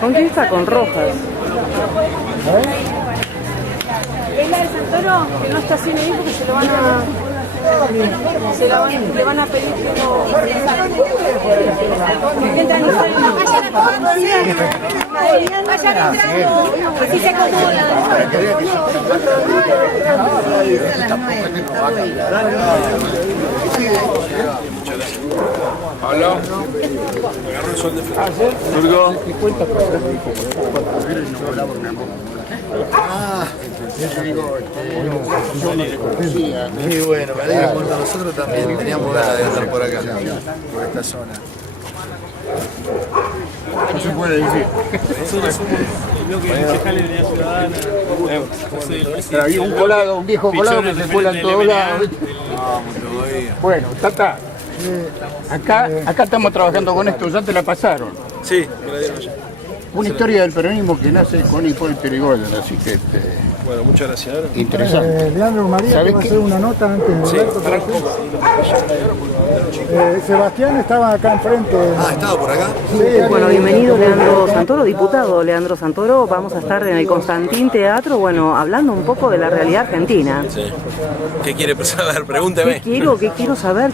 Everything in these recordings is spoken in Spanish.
¿Con quién está? Con Rojas. ¿Es la de Santoro? Que no está haciendo ahí porque se lo van a... le van a pedir que no... Que entran y salen. Vayan entrando. Así se acomodan. Hola. Agarro el sol de frente. Turgo. Muy bueno, me alegra cuando nosotros también teníamos ganas de andar por acá, por esta zona. No se puede decir. Nosotros somos el bloque de concejales de Unidad Ciudadana. Pero había un colado, un viejo colado que se cuela en todos lados. Bueno, Tata, acá estamos trabajando con esto, ya te la pasaron. Sí, me la dieron ayer. Una historia del peronismo que nace con Hipólito Yrigoyen, así que Bueno, muchas gracias. interesante. Leandro María, te va a hacer una nota antes de Sí, Sebastián estaba acá enfrente. Ah, ¿estaba por acá? Bueno, bienvenido Leandro Santoro, diputado Leandro Santoro. Vamos a estar en el Constantín Teatro, bueno, hablando un poco de la realidad argentina. Sí. ¿Qué quiere saber? Pregúnteme. Quiero saber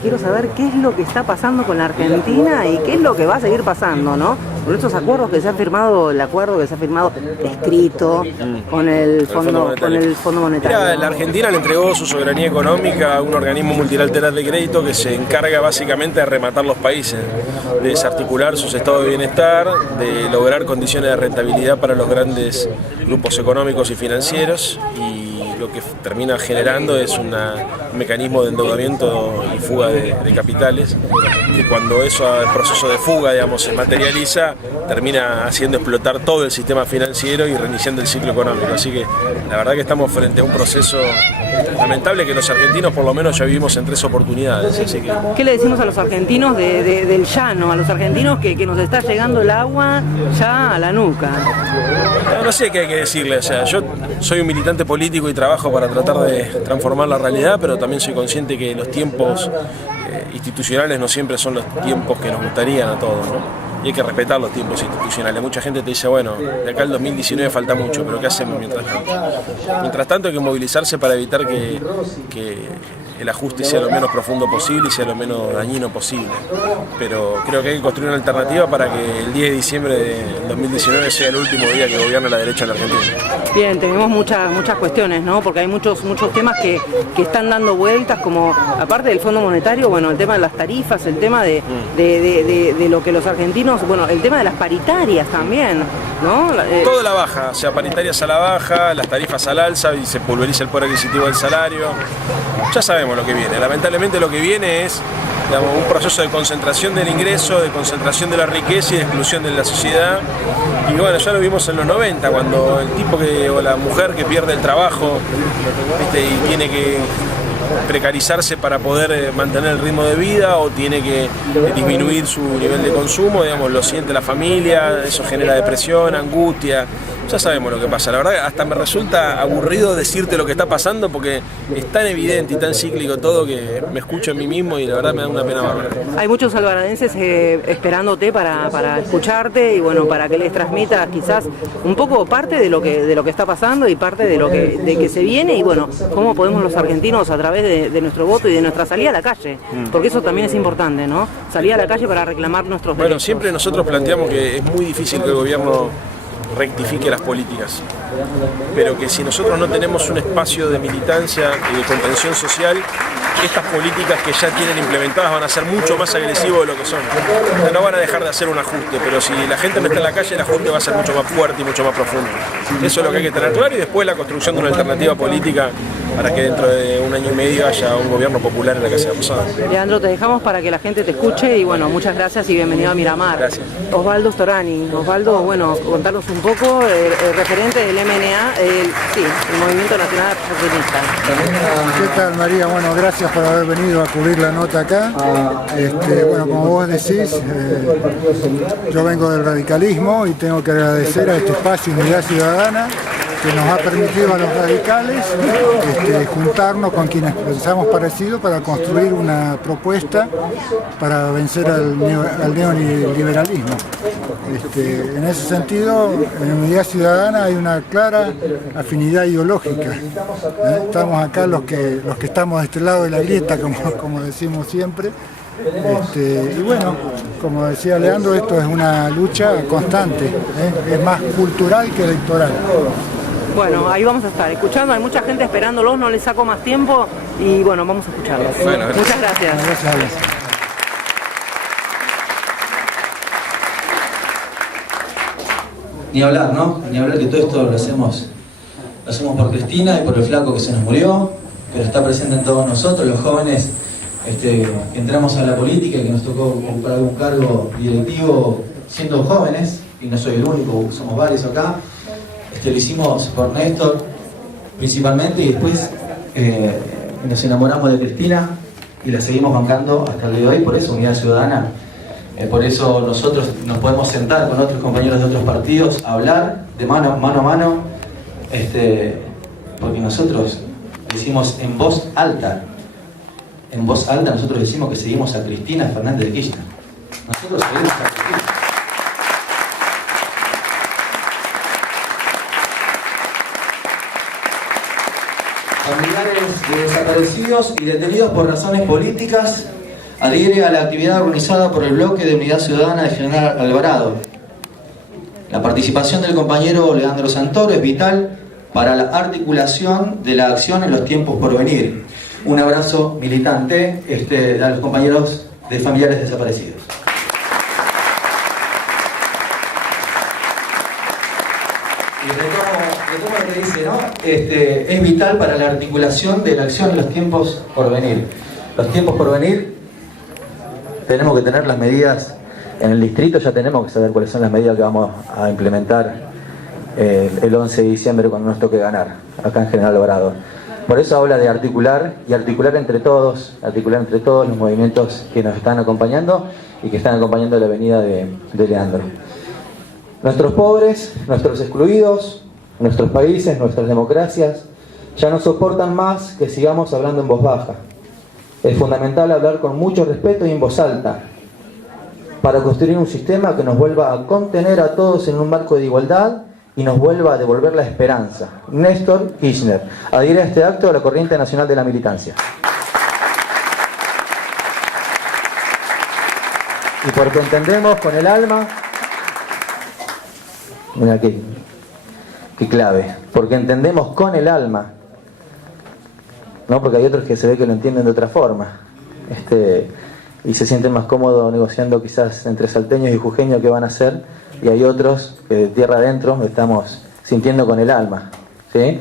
qué es lo que está pasando con la Argentina y qué es lo que va a seguir pasando, ¿no? Con estos acuerdos que se han firmado, el acuerdo que se ha firmado escrito con el Fondo Monetario. Mira, la Argentina le entregó su soberanía económica a un organismo multilateral de crédito que se encarga básicamente de rematar los países, de desarticular sus estados de bienestar, de lograr condiciones de rentabilidad para los grandes grupos económicos y financieros, y lo que termina generando es un mecanismo de endeudamiento y fuga de capitales, que cuando el proceso de fuga, digamos, se materializa, termina haciendo explotar todo el sistema financiero y reiniciando el ciclo económico. Así que la verdad que estamos frente a un proceso lamentable que los argentinos por lo menos ya vivimos en 3 oportunidades. Así que... ¿Qué le decimos a los argentinos del llano, a los argentinos que nos está llegando el agua ya a la nuca? No sé qué hay que decirle, o sea, yo soy un militante político y trabajo para tratar de transformar la realidad, pero también soy consciente que los tiempos institucionales no siempre son los tiempos que nos gustarían a todos, ¿no? Y hay que respetar los tiempos institucionales. Mucha gente te dice, bueno, de acá al 2019 falta mucho, pero ¿qué hacemos mientras tanto? Mientras tanto hay que movilizarse para evitar que el ajuste sea lo menos profundo posible y sea lo menos dañino posible. Pero creo que hay que construir una alternativa para que el 10 de diciembre de 2019 sea el último día que gobierne la derecha en la Argentina. Bien, tenemos muchas cuestiones, ¿no? Porque hay muchos temas que están dando vueltas, como aparte del Fondo Monetario, bueno, el tema de las tarifas, el tema de lo que los argentinos, bueno, el tema de las paritarias también, ¿no? Todo a la baja, o sea, paritarias a la baja, las tarifas al alza y se pulveriza el poder adquisitivo del salario. Ya sabemos lo que viene. Lamentablemente lo que viene es, digamos, un proceso de concentración del ingreso, de concentración de la riqueza y de exclusión de la sociedad. Y bueno, ya lo vimos en los 90, cuando el tipo o la mujer que pierde el trabajo, ¿viste? Y tiene que precarizarse para poder mantener el ritmo de vida o tiene que disminuir su nivel de consumo, digamos, lo siente la familia, eso genera depresión, angustia. Ya sabemos lo que pasa. La verdad, hasta me resulta aburrido decirte lo que está pasando porque es tan evidente y tan cíclico todo que me escucho a mí mismo y la verdad me da una pena bárbara. Hay muchos alvaradenses esperándote para escucharte y bueno, para que les transmitas quizás un poco parte de lo que está pasando y parte de que se viene y bueno, cómo podemos los argentinos a través de nuestro voto y de nuestra salida a la calle, porque eso también es importante, ¿no? Salir a la calle para reclamar nuestros derechos. Bueno, siempre nosotros planteamos que es muy difícil que el gobierno rectifique las políticas, pero que si nosotros no tenemos un espacio de militancia y de contención social, estas políticas que ya tienen implementadas van a ser mucho más agresivos de lo que son. No van a dejar de hacer un ajuste, pero si la gente no está en la calle, el ajuste va a ser mucho más fuerte y mucho más profundo. Eso es lo que hay que tener claro y después la construcción de una alternativa política para que dentro de un año y medio haya un gobierno popular en la Casa de Posada. Leandro, te dejamos para que la gente te escuche y bueno, muchas gracias y bienvenido a Miramar. Gracias. Osvaldo Storani. Osvaldo, bueno, contanos un poco, el referente del MNA, el Movimiento Nacional Argentinista. ¿Qué tal, María? Bueno, gracias por haber venido a cubrir la nota acá. Bueno, como vos decís, yo vengo del radicalismo y tengo que agradecer a este espacio Unidad Ciudadana que nos ha permitido a los radicales juntarnos con quienes pensamos parecido para construir una propuesta para vencer al neoliberalismo. En ese sentido, en Unidad Ciudadana hay una clara afinidad ideológica. Estamos acá los que estamos de este lado de la grieta, como decimos siempre. Y bueno, como decía Leandro, esto es una lucha constante, es más cultural que electoral. Bueno, ahí vamos a estar escuchando, hay mucha gente esperándolos, no les saco más tiempo y bueno, vamos a escucharlos. Bueno, muchas gracias. Gracias. Ni hablar, ¿no? Ni hablar que todo esto lo hacemos por Cristina y por el flaco que se nos murió, pero está presente en todos nosotros, los jóvenes que entramos a la política y que nos tocó ocupar algún cargo directivo siendo jóvenes, y no soy el único, somos varios acá. Lo hicimos por Néstor principalmente, y después nos enamoramos de Cristina y la seguimos bancando hasta el día de hoy. Por eso Unidad Ciudadana, por eso nosotros nos podemos sentar con otros compañeros de otros partidos a hablar de mano a mano, porque nosotros decimos en voz alta, nosotros decimos que seguimos a Cristina Fernández de Kirchner. Nosotros seguimos a Cristina. Familiares de desaparecidos y detenidos por razones políticas adhiere a la actividad organizada por el bloque de Unidad Ciudadana de General Alvarado. La participación del compañero Leandro Santoro es vital para la articulación de la acción en los tiempos por venir. Un abrazo militante a los compañeros de familiares desaparecidos. Y retomo lo que dice, ¿no? Es vital para la articulación de la acción en los tiempos por venir. Los tiempos por venir, tenemos que tener las medidas en el distrito, ya tenemos que saber cuáles son las medidas que vamos a implementar el 11 de diciembre cuando nos toque ganar, acá en General Alvarado. Por eso habla de articular entre todos los movimientos que nos están acompañando y que están acompañando la venida de Leandro. Nuestros pobres, nuestros excluidos, nuestros países, nuestras democracias ya no soportan más que sigamos hablando en voz baja. Es fundamental hablar con mucho respeto y en voz alta para construir un sistema que nos vuelva a contener a todos en un marco de igualdad y nos vuelva a devolver la esperanza. Néstor Kirchner adhiere a este acto a la corriente nacional de la militancia. Y porque entendemos con el alma, mira qué clave, porque entendemos con el alma, no porque hay otros que se ve que lo entienden de otra forma, y se sienten más cómodos negociando quizás entre salteños y jujeños qué van a hacer, y hay otros que de tierra adentro estamos sintiendo con el alma, ¿sí?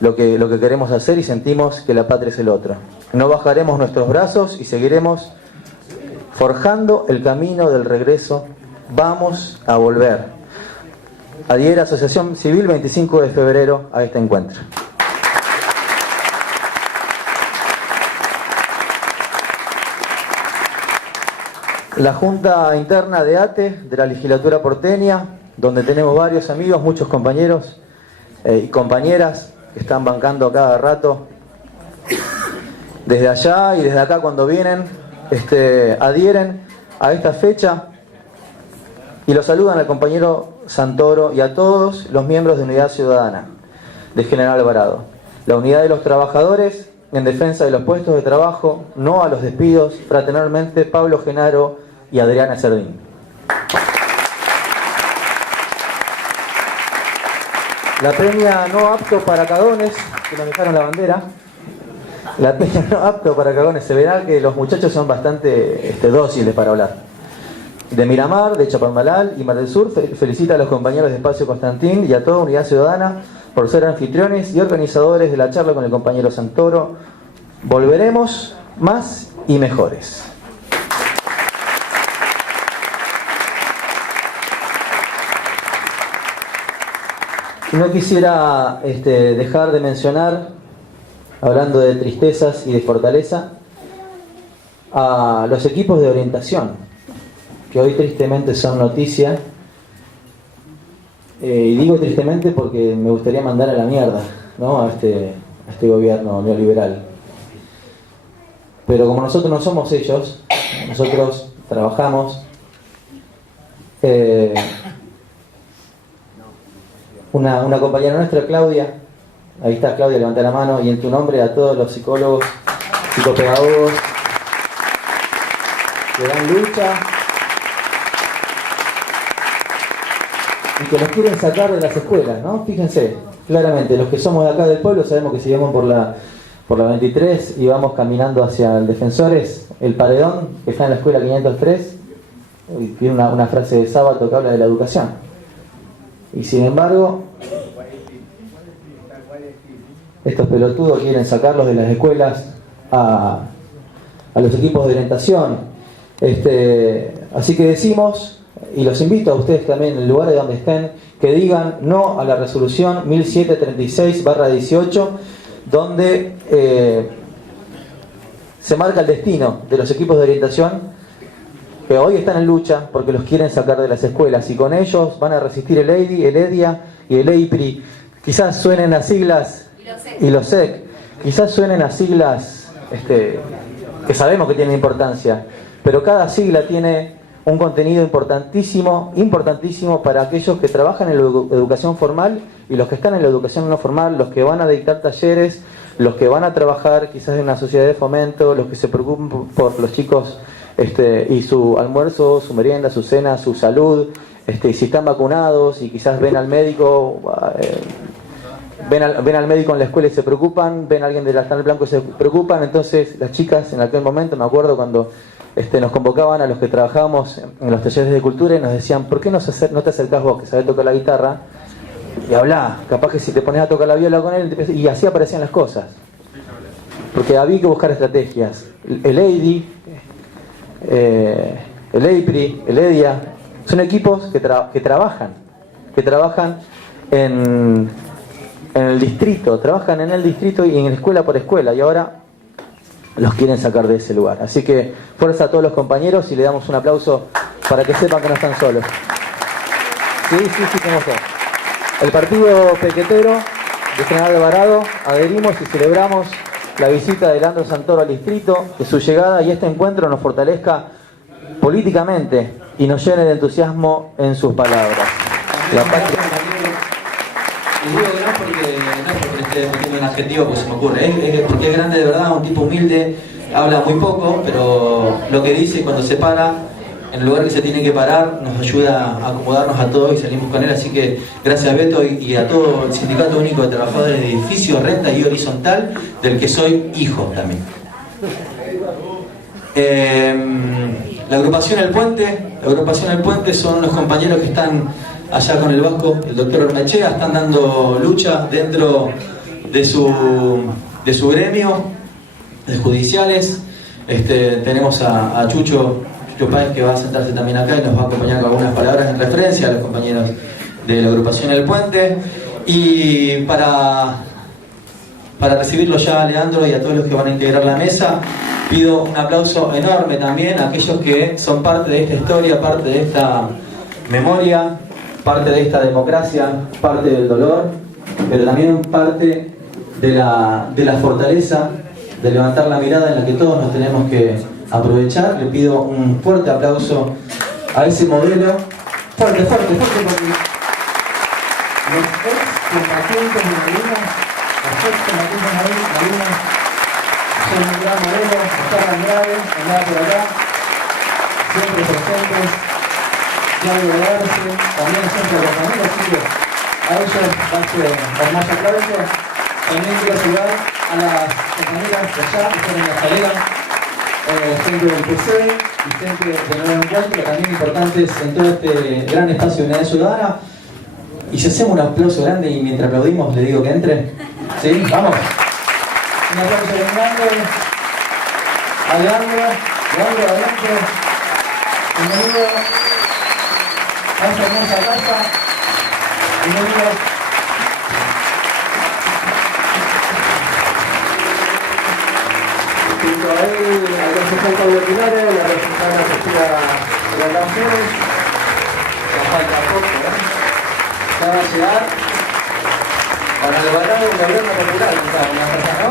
Lo que queremos hacer, y sentimos que la patria es el otro. No bajaremos nuestros brazos y seguiremos forjando el camino del regreso. Vamos a volver. Adhiere Asociación Civil 25 de febrero a este encuentro. La Junta Interna de ATE, de la legislatura porteña, donde tenemos varios amigos, muchos compañeros y compañeras que están bancando cada rato, desde allá y desde acá cuando vienen, adhieren a esta fecha y lo saludan al compañero Santoro y a todos los miembros de Unidad Ciudadana de General Alvarado. La unidad de los trabajadores en defensa de los puestos de trabajo, no a los despidos. Fraternalmente, Pablo Genaro y Adriana Cerdín. La peña no apto para cagones, que nos dejaron la bandera. La peña no apto para cagones, se verá que los muchachos son bastante dóciles para hablar. De Miramar, de Chapadmalal y Mar del Sur, felicita a los compañeros de Espacio Constantín y a toda Unidad Ciudadana por ser anfitriones y organizadores de la charla con el compañero Santoro. Volveremos más y mejores. No quisiera dejar de mencionar, hablando de tristezas y de fortaleza, a los equipos de orientación, que hoy tristemente son noticia, y digo tristemente porque me gustaría mandar a la mierda, ¿no? a este gobierno neoliberal. Pero como nosotros no somos ellos, nosotros trabajamos. Una compañera nuestra, Claudia, ahí está Claudia, levanta la mano, y en tu nombre a todos los psicólogos, psicopedagogos que dan lucha y que los quieren sacar de las escuelas, ¿no? Fíjense, claramente, los que somos de acá del pueblo sabemos que si vamos por la 23 y vamos caminando hacia el Defensores, el paredón que está en la escuela 503, tiene una frase de Sábato que habla de la educación. Y sin embargo, estos pelotudos quieren sacarlos de las escuelas a los equipos de orientación. Así que decimos, y los invito a ustedes también, en el lugar de donde estén, que digan no a la resolución 1736/18, donde se marca el destino de los equipos de orientación que hoy están en lucha porque los quieren sacar de las escuelas, y con ellos van a resistir el EIDI, el EDIA y el EIPRI. Quizás suenen las siglas y los SEC, quizás suenen las siglas que sabemos que tienen importancia, pero cada sigla tiene un contenido importantísimo para aquellos que trabajan en la educación formal y los que están en la educación no formal, los que van a dictar talleres, los que van a trabajar quizás en una sociedad de fomento, los que se preocupan por los chicos y su almuerzo, su merienda, su cena, su salud, y si están vacunados y quizás ven al médico, ven al médico en la escuela y se preocupan, ven a alguien del altar blanco y se preocupan. Entonces las chicas en aquel momento, me acuerdo cuando nos convocaban a los que trabajábamos en los talleres de cultura y nos decían, ¿por qué no te acercás vos que sabés tocar la guitarra y hablá? Capaz que si te pones a tocar la viola con él, y así aparecían las cosas, porque había que buscar estrategias. El EIDI, el EIPRI, el EDIA, son equipos que trabajan en el distrito, trabajan en el distrito y en escuela por escuela, y ahora los quieren sacar de ese lugar. Así que fuerza a todos los compañeros y le damos un aplauso para que sepan que no están solos. Sí, como fue. El partido pequetero de General Alvarado adherimos y celebramos la visita de Leandro Santoro al distrito, que su llegada y este encuentro nos fortalezca políticamente y nos llene de entusiasmo en sus palabras. La patria... Y digo que no porque no tengo un adjetivo que se me ocurre, es porque es grande de verdad, un tipo humilde, habla muy poco, pero lo que dice cuando se para, en el lugar que se tiene que parar, nos ayuda a acomodarnos a todos y salimos con él. Así que gracias Beto y a todo el Sindicato Único de Trabajadores de Edificio, Renta y Horizontal, del que soy hijo también. La agrupación El Puente son los compañeros que están allá con el Vasco, el doctor Ormechea, están dando lucha dentro de su gremio de judiciales. Tenemos a Chucho Páez, que va a sentarse también acá y nos va a acompañar con algunas palabras en referencia a los compañeros de la agrupación El Puente. Y para recibirlo ya a Leandro y a todos los que van a integrar la mesa, pido un aplauso enorme también a aquellos que son parte de esta historia, parte de esta memoria, parte de esta democracia, parte del dolor, pero también parte de la fortaleza, de levantar la mirada en la que todos nos tenemos que aprovechar. Le pido un fuerte aplauso a ese modelo, fuerte, porque los excombatientes de Malvinas, son un gran modelo, están Andrade por acá, siempre presentes, Claudio Arce, también siempre acompañados, así que a ellos con más aplausos. También quiero saludar a las compañeras de allá, que están en la escalera, gente del PC y gente de Nuevo Encuentro, también importantes en todo este gran espacio de unidad ciudadana. Y si hacemos un aplauso grande y mientras aplaudimos le digo que entre. ¿Sí? ¡Vamos! Un aplauso grande a Leandro, adelante. Bienvenido a esta hermosa casa. Bienvenido. Junto a él, al concejal Pablo Pinares, la representante Sofía de las Canciones. Nos falta poco, ¿eh? Ya va a llegar para lograr un gobierno popular, una cosa, ¿no?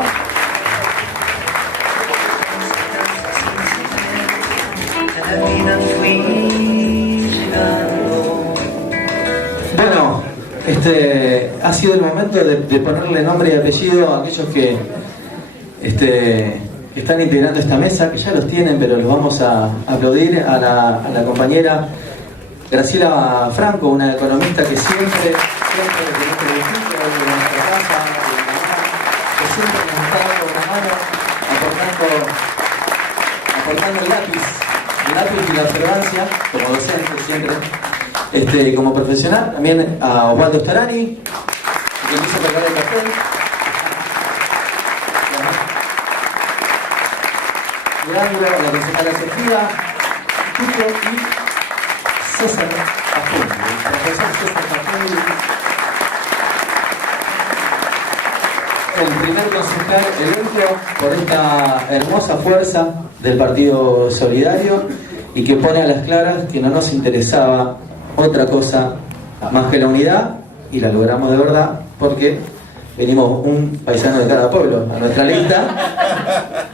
Bueno, ha sido el momento de ponerle nombre y apellido a aquellos que están integrando esta mesa, que ya los tienen, pero los vamos a aplaudir a la compañera Graciela Franco, una economista que siempre desde este edificio, desde nuestra casa, de mi mamá, que siempre nos está dando una mano, aportando el lápiz y la observancia, como docente siempre, como profesional. También a Osvaldo Starani, que me hizo preparar el papel. Leandro, la concejala Sofía, Tuto y César Pafundi, el profesor César Pafundi, el primer concejal electo por esta hermosa fuerza del Partido Solidario y que pone a las claras que no nos interesaba otra cosa más que la unidad, y la logramos de verdad porque venimos un paisano de cada pueblo a nuestra lista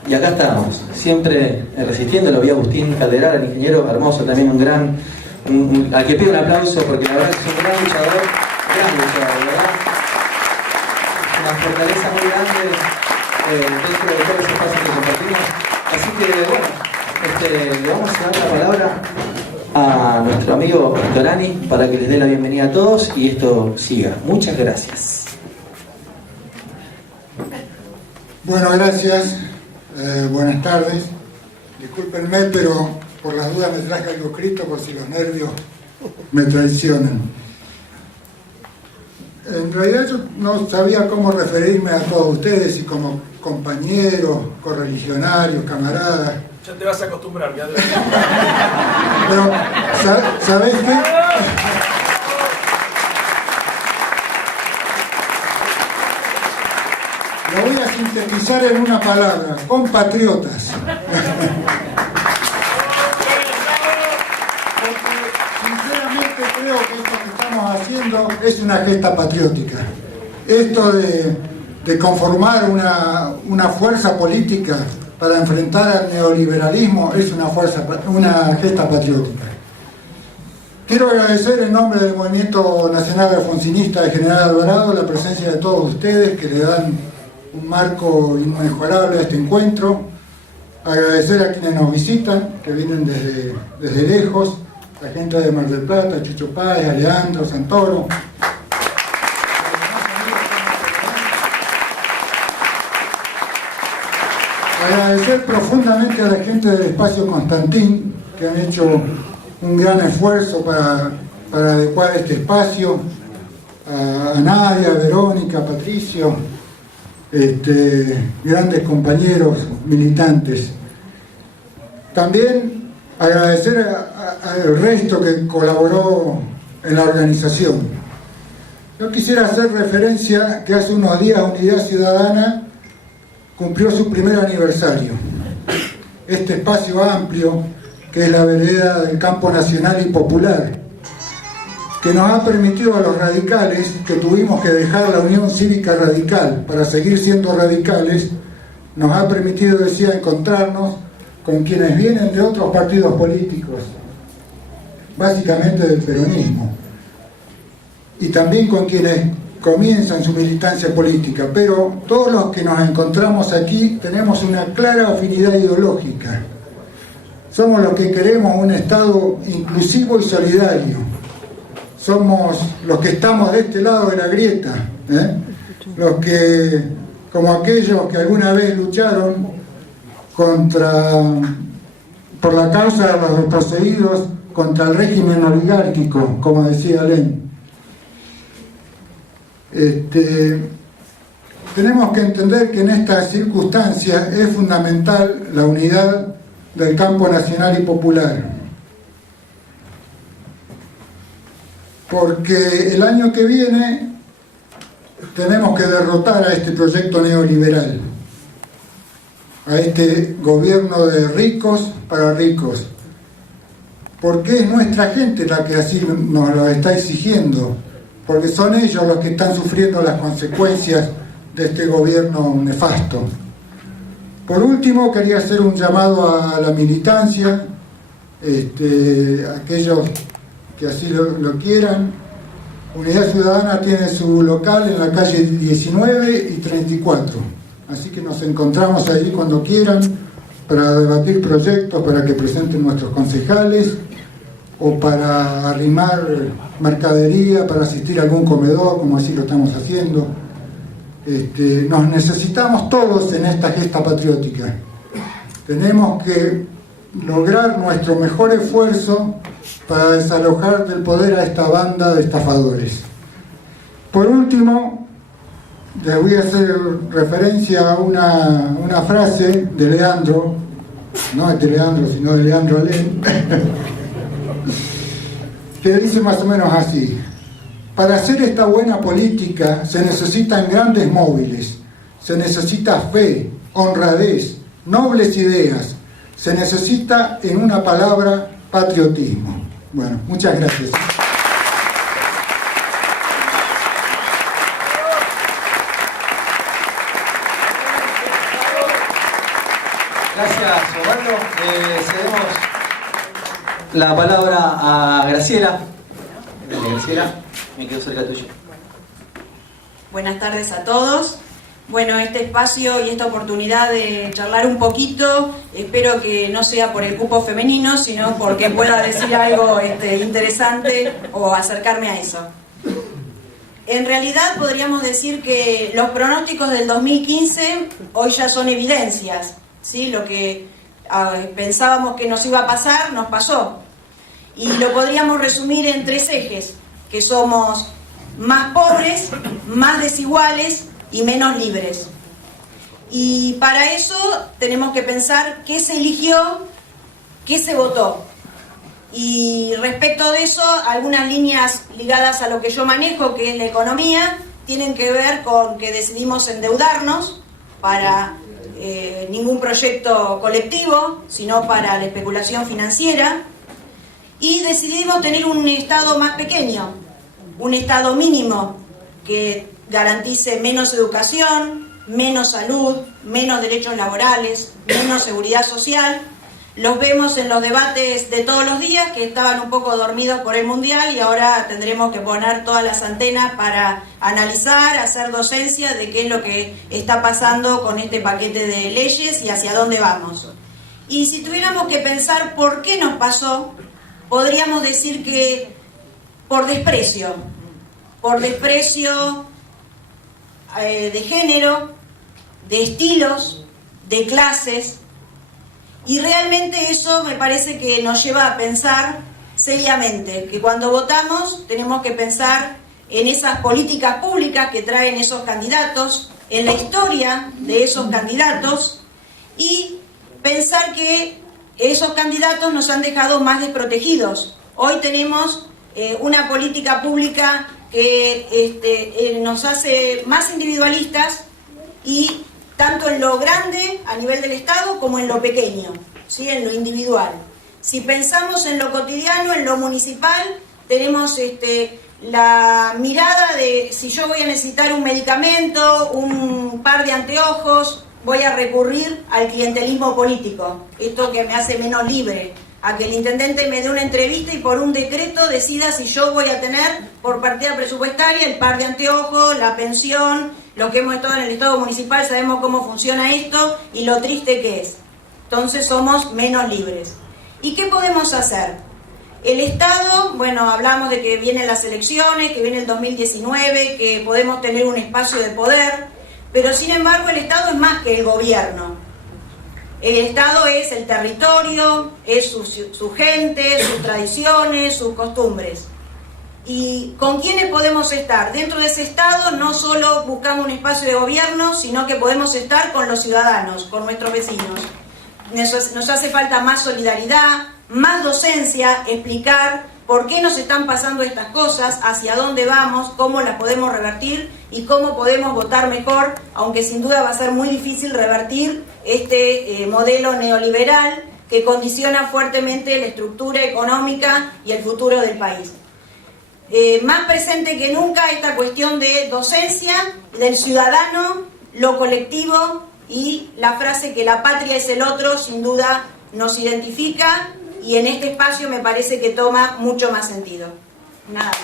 y acá estamos, siempre resistiendo. Lo vi a Agustín Calderar, el ingeniero hermoso, también al que pido un aplauso porque la verdad es un gran luchador, ¿verdad? Una fortaleza muy grande dentro de todos los espacios que compartimos. Así que le vamos a dar la palabra a nuestro amigo Torani para que les dé la bienvenida a todos y esto siga. Muchas gracias. Bueno, gracias. Buenas tardes. Discúlpenme, pero por las dudas me traje algo escrito por si los nervios me traicionan. En realidad yo no sabía cómo referirme a todos ustedes, y como compañeros, correligionarios, camaradas. Ya te vas a acostumbrar, ya. Pero, ¿sabés qué? Lo voy a sintetizar en una palabra: compatriotas. Porque sinceramente creo que esto que estamos haciendo es una gesta patriótica. Esto de conformar una fuerza política para enfrentar al neoliberalismo es una gesta patriótica. Quiero agradecer en nombre del Movimiento Nacional Alfonsinista de General Alvarado la presencia de todos ustedes que le dan un marco inmejorable a este encuentro. Agradecer a quienes nos visitan, que vienen desde lejos, la gente de Mar del Plata, Chucho Páez, a Leandro, Santoro. Agradecer profundamente a la gente del Espacio Constantín, que han hecho un gran esfuerzo para adecuar este espacio, a Nadia, a Verónica, a Patricio, grandes compañeros militantes. También agradecer al resto que colaboró en la organización. Yo quisiera hacer referencia que hace unos días Unidad Ciudadana cumplió su primer aniversario. Este espacio amplio, que es la vereda del campo nacional y popular, que nos ha permitido a los radicales, que tuvimos que dejar la Unión Cívica Radical para seguir siendo radicales, nos ha permitido, decía, encontrarnos con quienes vienen de otros partidos políticos, básicamente del peronismo, y también con quienes comienzan su militancia política, pero todos los que nos encontramos aquí tenemos una clara afinidad ideológica. Somos los que queremos un Estado inclusivo y solidario. Somos los que estamos de este lado de la grieta, los que, como aquellos que alguna vez lucharon por la causa de los desposeídos contra el régimen oligárquico, como decía Lenin. Tenemos que entender que en estas circunstancias es fundamental la unidad del campo nacional y popular, porque el año que viene tenemos que derrotar a este proyecto neoliberal, a este gobierno de ricos para ricos, porque es nuestra gente la que así nos lo está exigiendo. porque son ellos los que están sufriendo las consecuencias de este gobierno nefasto. Por último, quería hacer un llamado a la militancia, aquellos que así lo quieran. Unidad Ciudadana tiene su local en la calle 19 y 34, así que nos encontramos ahí cuando quieran para debatir proyectos, para que presenten nuestros concejales o para arrimar mercadería, para asistir a algún comedor, como así lo estamos haciendo. Nos necesitamos todos en esta gesta patriótica. Tenemos que lograr nuestro mejor esfuerzo para desalojar del poder a esta banda de estafadores. Por último, les voy a hacer referencia a una frase de Leandro, no es de Leandro, sino de Leandro Alem, que dice más o menos así: para hacer esta buena política se necesitan grandes móviles, se necesita fe, honradez, nobles ideas, se necesita, en una palabra, patriotismo. Bueno, muchas gracias. Gracias, Osvaldo. Cedemos la palabra a Graciela. Graciela, me quedo cerca tuyo. Buenas tardes a todos. Bueno, este espacio y esta oportunidad de charlar un poquito, espero que no sea por el cupo femenino, sino porque pueda decir algo interesante o acercarme a eso. En realidad podríamos decir que los pronósticos del 2015 hoy ya son evidencias, ¿sí? Lo que pensábamos que nos iba a pasar, nos pasó. Y lo podríamos resumir en 3 ejes, que somos más pobres, más desiguales y menos libres. Y para eso tenemos que pensar qué se eligió, qué se votó. Y respecto de eso, algunas líneas ligadas a lo que yo manejo, que es la economía, tienen que ver con que decidimos endeudarnos para ningún proyecto colectivo, sino para la especulación financiera. Y decidimos tener un Estado más pequeño, un Estado mínimo que garantice menos educación, menos salud, menos derechos laborales, menos seguridad social. Los vemos en los debates de todos los días, que estaban un poco dormidos por el Mundial, y ahora tendremos que poner todas las antenas para analizar, hacer docencia de qué es lo que está pasando con este paquete de leyes y hacia dónde vamos. Y si tuviéramos que pensar por qué nos pasó, podríamos decir que por desprecio de género, de estilos, de clases, y realmente eso me parece que nos lleva a pensar seriamente, que cuando votamos tenemos que pensar en esas políticas públicas que traen esos candidatos, en la historia de esos candidatos, y pensar que esos candidatos nos han dejado más desprotegidos. Hoy tenemos una política pública que nos hace más individualistas, y tanto en lo grande a nivel del Estado como en lo pequeño, ¿sí? En lo individual. Si pensamos en lo cotidiano, en lo municipal, tenemos la mirada de si yo voy a necesitar un medicamento, un par de anteojos, voy a recurrir al clientelismo político, esto que me hace menos libre, a que el intendente me dé una entrevista y por un decreto decida si yo voy a tener por partida presupuestaria el par de anteojos, la pensión. Los que hemos estado en el Estado municipal sabemos cómo funciona esto y lo triste que es. Entonces somos menos libres. ¿Y qué podemos hacer? El Estado, bueno, hablamos de que vienen las elecciones, que viene el 2019, que podemos tener un espacio de poder, pero sin embargo el Estado es más que el gobierno. El Estado es el territorio, es su gente, sus tradiciones, sus costumbres. ¿Y con quiénes podemos estar? Dentro de ese Estado no solo buscamos un espacio de gobierno, sino que podemos estar con los ciudadanos, con nuestros vecinos. Nos hace falta más solidaridad, más docencia, explicar por qué nos están pasando estas cosas, hacia dónde vamos, cómo las podemos revertir y cómo podemos votar mejor, aunque sin duda va a ser muy difícil revertir este modelo neoliberal que condiciona fuertemente la estructura económica y el futuro del país. más presente que nunca esta cuestión de docencia, del ciudadano, lo colectivo y la frase que la patria es el otro, sin duda nos identifica y en este espacio me parece que toma mucho más sentido. Nada más.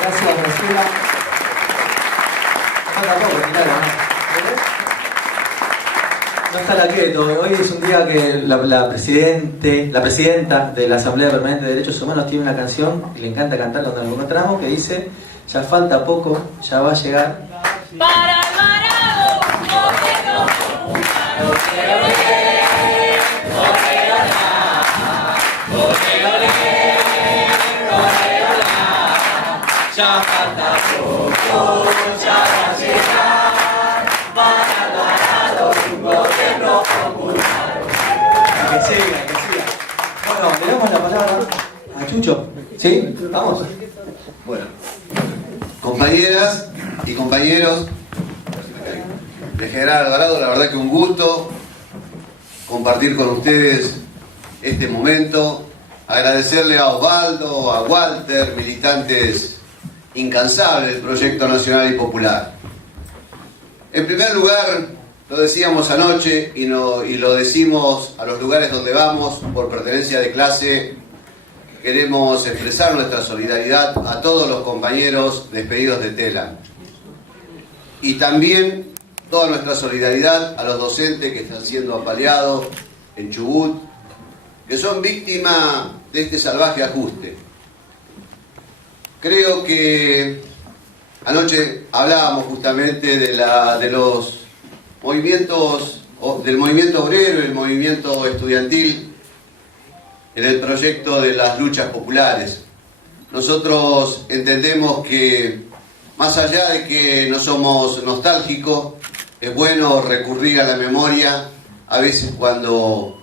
Gracias, Graciela. No estará quieto. Hoy es un día que la presidenta de la Asamblea Permanente de Derechos Humanos tiene una canción y le encanta cantarla cuando nos encontramos que dice: ya falta poco, ya va a llegar. Para Alvarado, Ya falta poco, ya va a llegar. Para Alvarado, un gobierno popular. Que siga. Bueno, le damos la palabra a Chucho. ¿Sí? Vamos. Bueno, compañeras y compañeros de General Alvarado, la verdad que un gusto compartir con ustedes este momento. Agradecerle a Osvaldo, a Walter, militantes incansables del Proyecto Nacional y Popular. En primer lugar, lo decíamos anoche y lo decimos a los lugares donde vamos por pertenencia de clase. Queremos expresar nuestra solidaridad a todos los compañeros despedidos de TELA. Y también toda nuestra solidaridad a los docentes que están siendo apaleados en Chubut, que son víctimas de este salvaje ajuste. Creo que anoche hablábamos justamente de los movimientos, del movimiento obrero y el movimiento estudiantil en el proyecto de las luchas populares. Nosotros entendemos que, más allá de que no somos nostálgicos, es bueno recurrir a la memoria, a veces cuando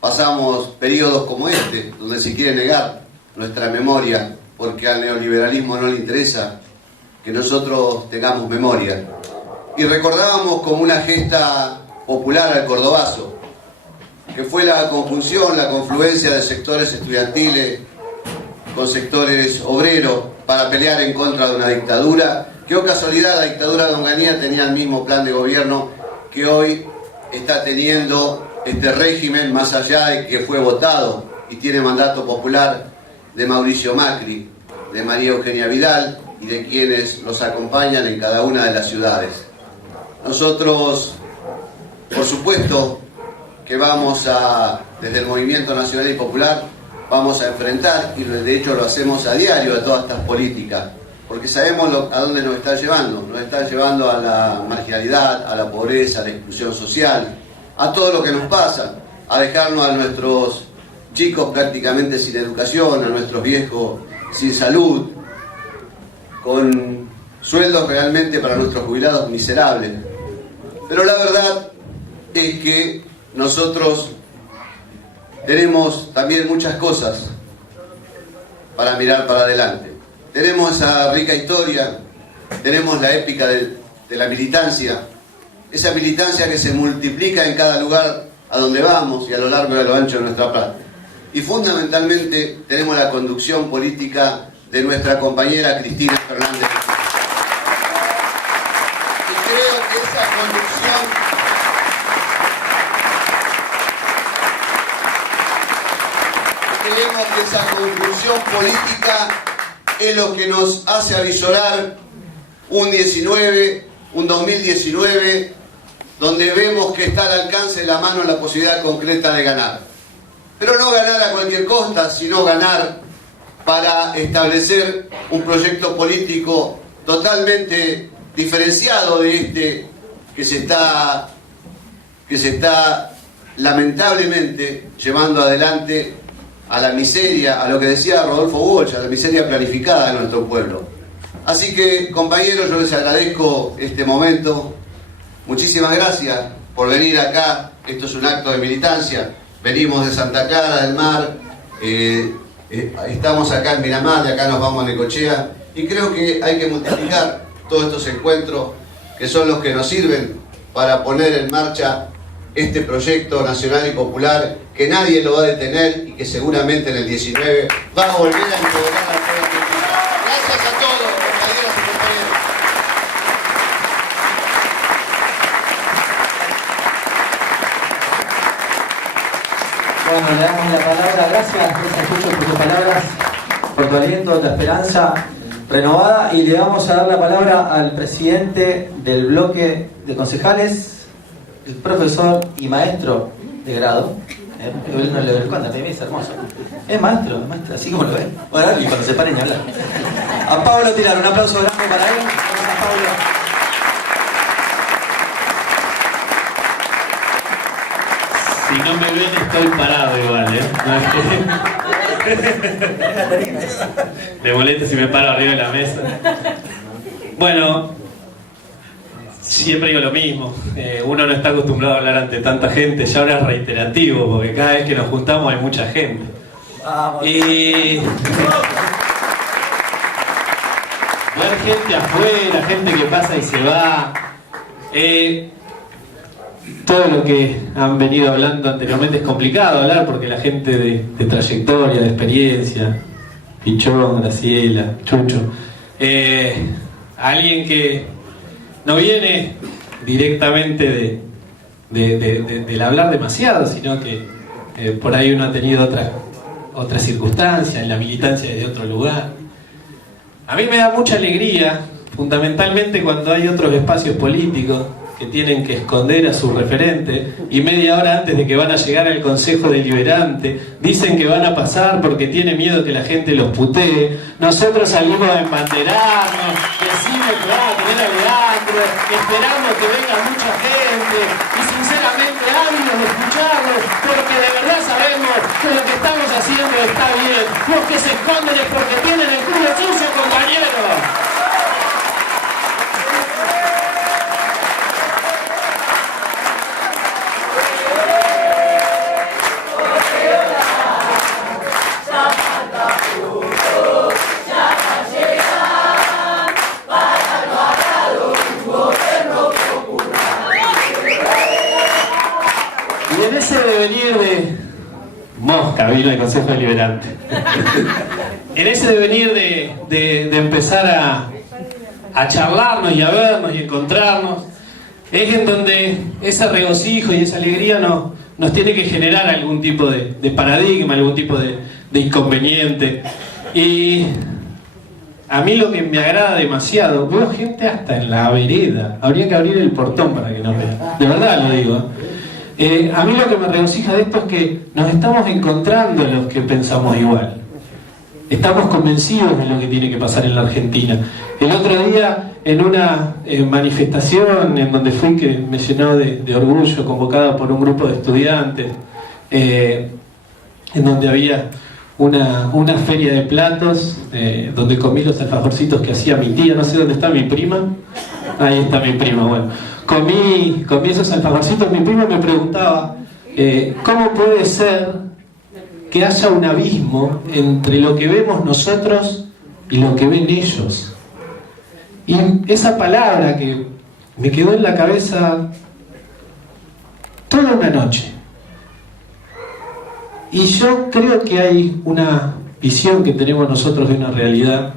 pasamos periodos como este, donde se quiere negar nuestra memoria, porque al neoliberalismo no le interesa que nosotros tengamos memoria. Y recordábamos como una gesta popular al cordobazo, que fue la conjunción, la confluencia de sectores estudiantiles con sectores obreros para pelear en contra de una dictadura, que, oh casualidad, la dictadura de Onganía tenía el mismo plan de gobierno que hoy está teniendo este régimen, más allá de que fue votado y tiene mandato popular de Mauricio Macri, de María Eugenia Vidal y de quienes los acompañan en cada una de las ciudades. Nosotros, por supuesto, que desde el Movimiento Nacional y Popular, vamos a enfrentar, y de hecho lo hacemos a diario, a todas estas políticas, porque sabemos a dónde nos está llevando. Nos está llevando a la marginalidad, a la pobreza, a la exclusión social, a todo lo que nos pasa, a dejarnos a nuestros chicos prácticamente sin educación, a nuestros viejos sin salud, con sueldos realmente para nuestros jubilados miserables. Pero la verdad es que nosotros tenemos también muchas cosas para mirar para adelante. Tenemos esa rica historia, tenemos la épica de la militancia, esa militancia que se multiplica en cada lugar a donde vamos y a lo largo y a lo ancho de nuestra patria. Y fundamentalmente tenemos la conducción política de nuestra compañera Cristina Fernández. Y creo que esa conducción política es lo que nos hace avisorar un 2019, donde vemos que está al alcance de la mano la posibilidad concreta de ganar. Pero no ganar a cualquier costa, sino ganar para establecer un proyecto político totalmente diferenciado de este que se está lamentablemente llevando adelante a la miseria, a lo que decía Rodolfo Walsh, a la miseria planificada de nuestro pueblo. Así que, compañeros, yo les agradezco este momento. Muchísimas gracias por venir acá. Esto es un acto de militancia. Venimos de Santa Clara del Mar, estamos acá en Miramar, de acá nos vamos a Necochea, y creo que hay que multiplicar todos estos encuentros que son los que nos sirven para poner en marcha este proyecto nacional y popular, que nadie lo va a detener y que seguramente en el 19 va a volver a empoderar al pueblo argentino. Gracias a todos, compañeras y compañeros. Bueno, le damos la palabra, gracias Sucho por tus palabras, por tu aliento, tu esperanza renovada, y le vamos a dar la palabra al presidente del bloque de concejales, el profesor y maestro de grado. No le cuenta, te ves hermoso. Es maestro, así como lo ven. Bueno, y cuando se paren a hablar. A Pablo Tirar, un aplauso grande para él. Vamos a Pablo. Si no me ven, estoy parado igual, ¿eh? Me molesta si me paro arriba de la mesa. Bueno, siempre digo lo mismo. Uno no está acostumbrado a hablar ante tanta gente, ya ahora es reiterativo, porque cada vez que nos juntamos hay mucha gente. Y ver gente afuera, gente que pasa y se va. Todo lo que han venido hablando anteriormente es complicado hablar porque la gente de trayectoria, de experiencia, Pichón, Graciela, Chucho, alguien que no viene directamente del hablar demasiado, sino que por ahí uno ha tenido otras circunstancias, en la militancia de otro lugar. A mí me da mucha alegría, fundamentalmente cuando hay otros espacios políticos que tienen que esconder a su referente y media hora antes de que van a llegar al Consejo Deliberante dicen que van a pasar porque tiene miedo que la gente los putee. Nosotros salimos a embanderarnos, decimos que van a tener a Leandro, esperamos que venga mucha gente y sinceramente ávidos de escucharlos, porque de verdad sabemos que lo que estamos haciendo está bien. Los que se esconden es porque tienen el culo sucio, compañeros. En ese devenir de Mosca vino el Consejo Deliberante. En ese devenir de empezar a charlarnos y a vernos y encontrarnos, es en donde ese regocijo y esa alegría nos tiene que generar algún tipo de paradigma, algún tipo de inconveniente. Y a mí lo que me agrada demasiado, veo gente hasta en la vereda, habría que abrir el portón para que nos vean, de verdad lo digo. A mí lo que me regocija de esto es que nos estamos encontrando los que pensamos igual. Estamos convencidos de lo que tiene que pasar en la Argentina. El otro día, en una manifestación en donde fui, que me llenó de orgullo, convocada por un grupo de estudiantes, en donde había una feria de platos, donde comí los alfajorcitos que hacía mi tía. No sé dónde está mi prima. Ahí está mi prima, bueno. Comí esos alfajorcitos. Mi prima me preguntaba ¿cómo puede ser que haya un abismo entre lo que vemos nosotros y lo que ven ellos? Y esa palabra que me quedó en la cabeza toda una noche. Y yo creo que hay una visión que tenemos nosotros de una realidad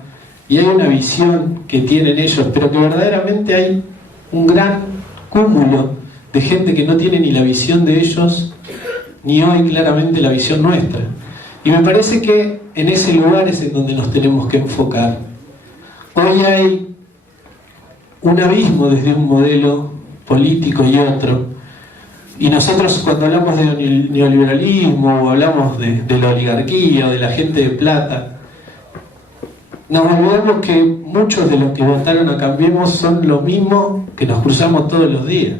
y hay una visión que tienen ellos, pero que verdaderamente hay un gran cúmulo de gente que no tiene ni la visión de ellos ni hoy claramente la visión nuestra. Y me parece que en ese lugar es en donde nos tenemos que enfocar. Hoy hay un abismo desde un modelo político y otro, y nosotros cuando hablamos de neoliberalismo o hablamos de la oligarquía o de la gente de plata, nos olvidamos que muchos de los que votaron a Cambiemos son los mismos que nos cruzamos todos los días.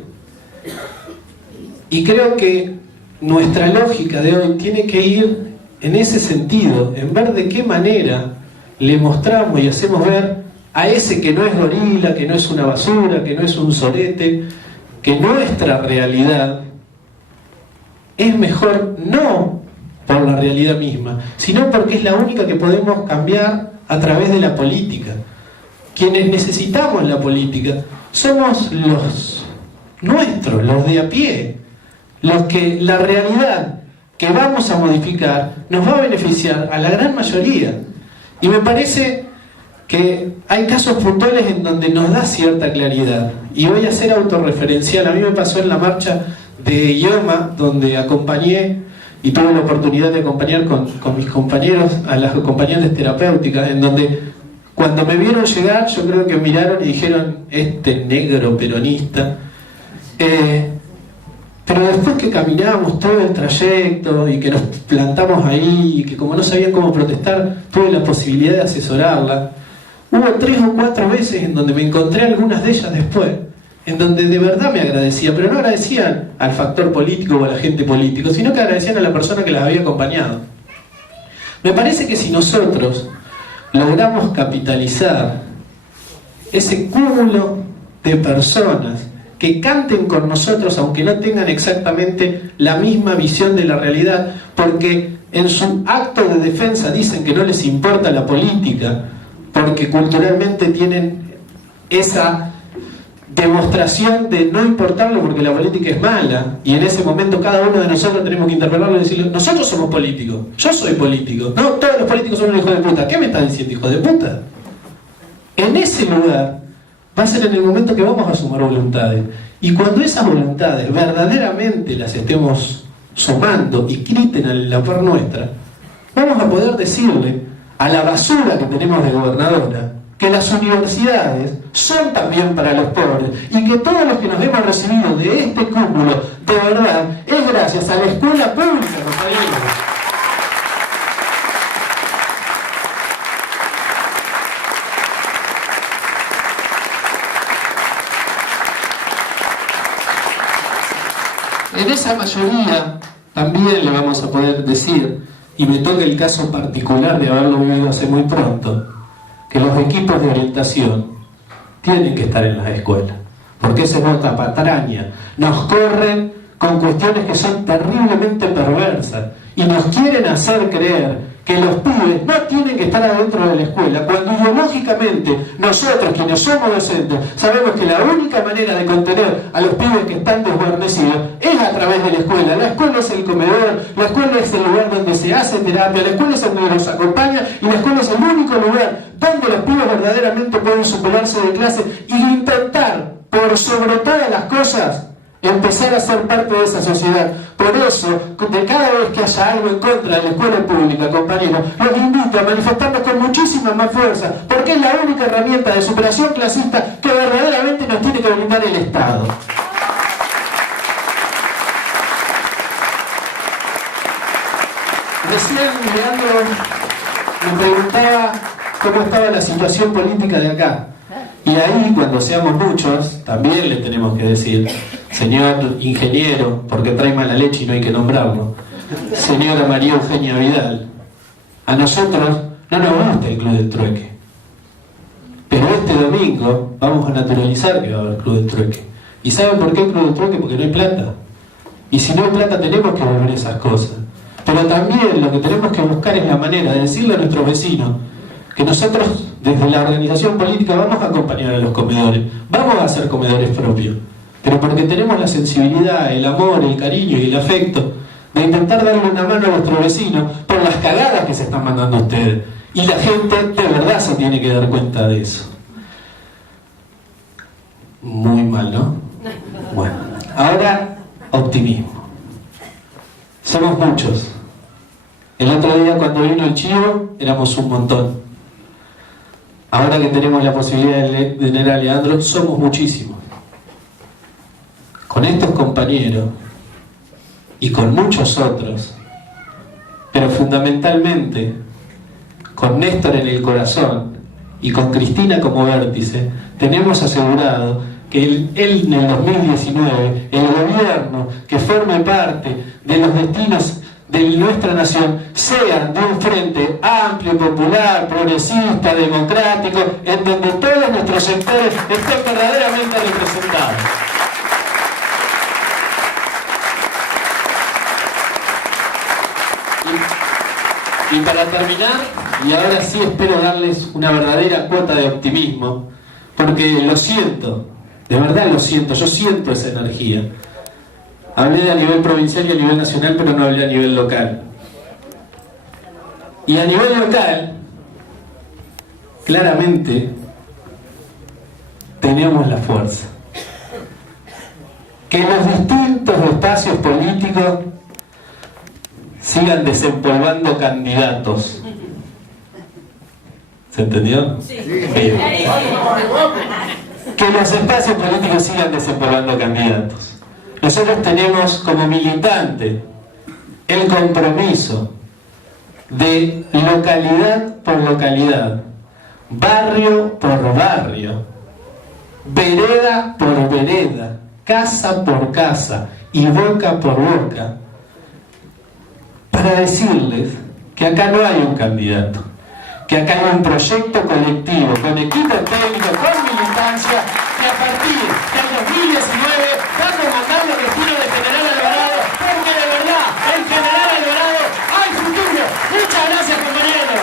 Y creo que nuestra lógica de hoy tiene que ir en ese sentido, en ver de qué manera le mostramos y hacemos ver a ese que no es gorila, que no es una basura, que no es un sorete, que nuestra realidad es mejor no por la realidad misma, sino porque es la única que podemos cambiar a través de la política. Quienes necesitamos la política somos los nuestros, los de a pie, los que la realidad que vamos a modificar nos va a beneficiar a la gran mayoría. Y me parece que hay casos puntuales en donde nos da cierta claridad. Y voy a ser autorreferencial. A mí me pasó en la marcha de IOMA, donde acompañé y tuve la oportunidad de acompañar con mis compañeros a las acompañantes terapéuticas, en donde cuando me vieron llegar, yo creo que miraron y dijeron, este negro peronista. Pero después que caminamos todo el trayecto y que nos plantamos ahí y que como no sabían cómo protestar, tuve la posibilidad de asesorarla. Hubo 3 o 4 veces en donde me encontré algunas de ellas después, en donde de verdad me agradecía, pero no agradecían al factor político o al agente político, sino que agradecían a la persona que las había acompañado. Me parece que si nosotros logramos capitalizar ese cúmulo de personas que canten con nosotros aunque no tengan exactamente la misma visión de la realidad, porque en su acto de defensa dicen que no les importa la política, porque culturalmente tienen esa demostración de no importarlo porque la política es mala, y en ese momento cada uno de nosotros tenemos que interpelarlo y decirle, nosotros somos políticos, yo soy político, no, todos los políticos son unos hijos de puta. ¿Qué me estás diciendo, hijo de puta? En ese lugar va a ser en el momento que vamos a sumar voluntades, y cuando esas voluntades verdaderamente las estemos sumando y griten a la par nuestra, vamos a poder decirle a la basura que tenemos de gobernadora que las universidades son también para los pobres, y que todos los que nos hemos recibido de este cúmulo, de verdad, es gracias a la escuela pública, compañeros. En esa mayoría también le vamos a poder decir, y me toca el caso particular de haberlo vivido hace muy pronto, que los equipos de orientación tienen que estar en las escuelas, porque esa es nuestra patraña. Nos corren con cuestiones que son terriblemente perversas y nos quieren hacer creer que los pibes no tienen que estar adentro de la escuela, cuando ideológicamente nosotros, quienes somos docentes, sabemos que la única manera de contener a los pibes que están desguarnecidos es a través de la escuela. La escuela es el comedor, la escuela es el lugar donde se hace terapia, la escuela es el donde nos acompaña, y la escuela es el único lugar donde los pibes verdaderamente pueden superarse de clase y intentar, por sobre todas las cosas, empezar a ser parte de esa sociedad. Por eso, de cada vez que haya algo en contra de la escuela pública, compañeros, los invito a manifestarnos con muchísima más fuerza, porque es la única herramienta de superación clasista que verdaderamente nos tiene que brindar el Estado. Recién Leandro me preguntaba cómo estaba la situación política de acá. Y ahí, cuando seamos muchos, también le tenemos que decir, señor ingeniero, porque trae mala leche y no hay que nombrarlo, señora María Eugenia Vidal, a nosotros no nos gusta el Club del Trueque. Pero este domingo vamos a naturalizar que va a haber Club del Trueque. ¿Y saben por qué el Club del Trueque? Porque no hay plata. Y si no hay plata tenemos que volver esas cosas. Pero también lo que tenemos que buscar es la manera de decirle a nuestros vecinos que nosotros, desde la organización política, vamos a acompañar a los comedores, vamos a hacer comedores propios, pero porque tenemos la sensibilidad, el amor, el cariño y el afecto de intentar darle una mano a nuestros vecinos por las cagadas que se están mandando ustedes. Y la gente de verdad se tiene que dar cuenta de eso. Muy mal, ¿no? Bueno, ahora optimismo. Somos muchos. El otro día, cuando vino el Chivo, éramos un montón. Ahora que tenemos la posibilidad de tener a Leandro, somos muchísimos. Con estos compañeros y con muchos otros, pero fundamentalmente con Néstor en el corazón y con Cristina como vértice, tenemos asegurado que él en el 2019, el gobierno que forme parte de los destinos de nuestra nación sea de un frente amplio, popular, progresista, democrático, en donde todos nuestros sectores estén verdaderamente representados. Y para terminar, y ahora sí espero darles una verdadera cuota de optimismo, porque lo siento, de verdad lo siento, yo siento esa energía. Hablé a nivel provincial y a nivel nacional, pero no hablé a nivel local. Y a nivel local, claramente, tenemos la fuerza. Que los distintos espacios políticos sigan desempolvando candidatos. ¿Se entendió? Sí. Bien. Que los espacios políticos sigan desempolvando candidatos. Nosotros tenemos como militante el compromiso de localidad por localidad, barrio por barrio, vereda por vereda, casa por casa y boca por boca, para decirles que acá no hay un candidato, que acá hay un proyecto colectivo, con equipo técnico, con militancia, que a partir del 2019 va a comandar los destinos de General Alvarado, porque de verdad, en General Alvarado hay futuro. Muchas gracias, compañeros.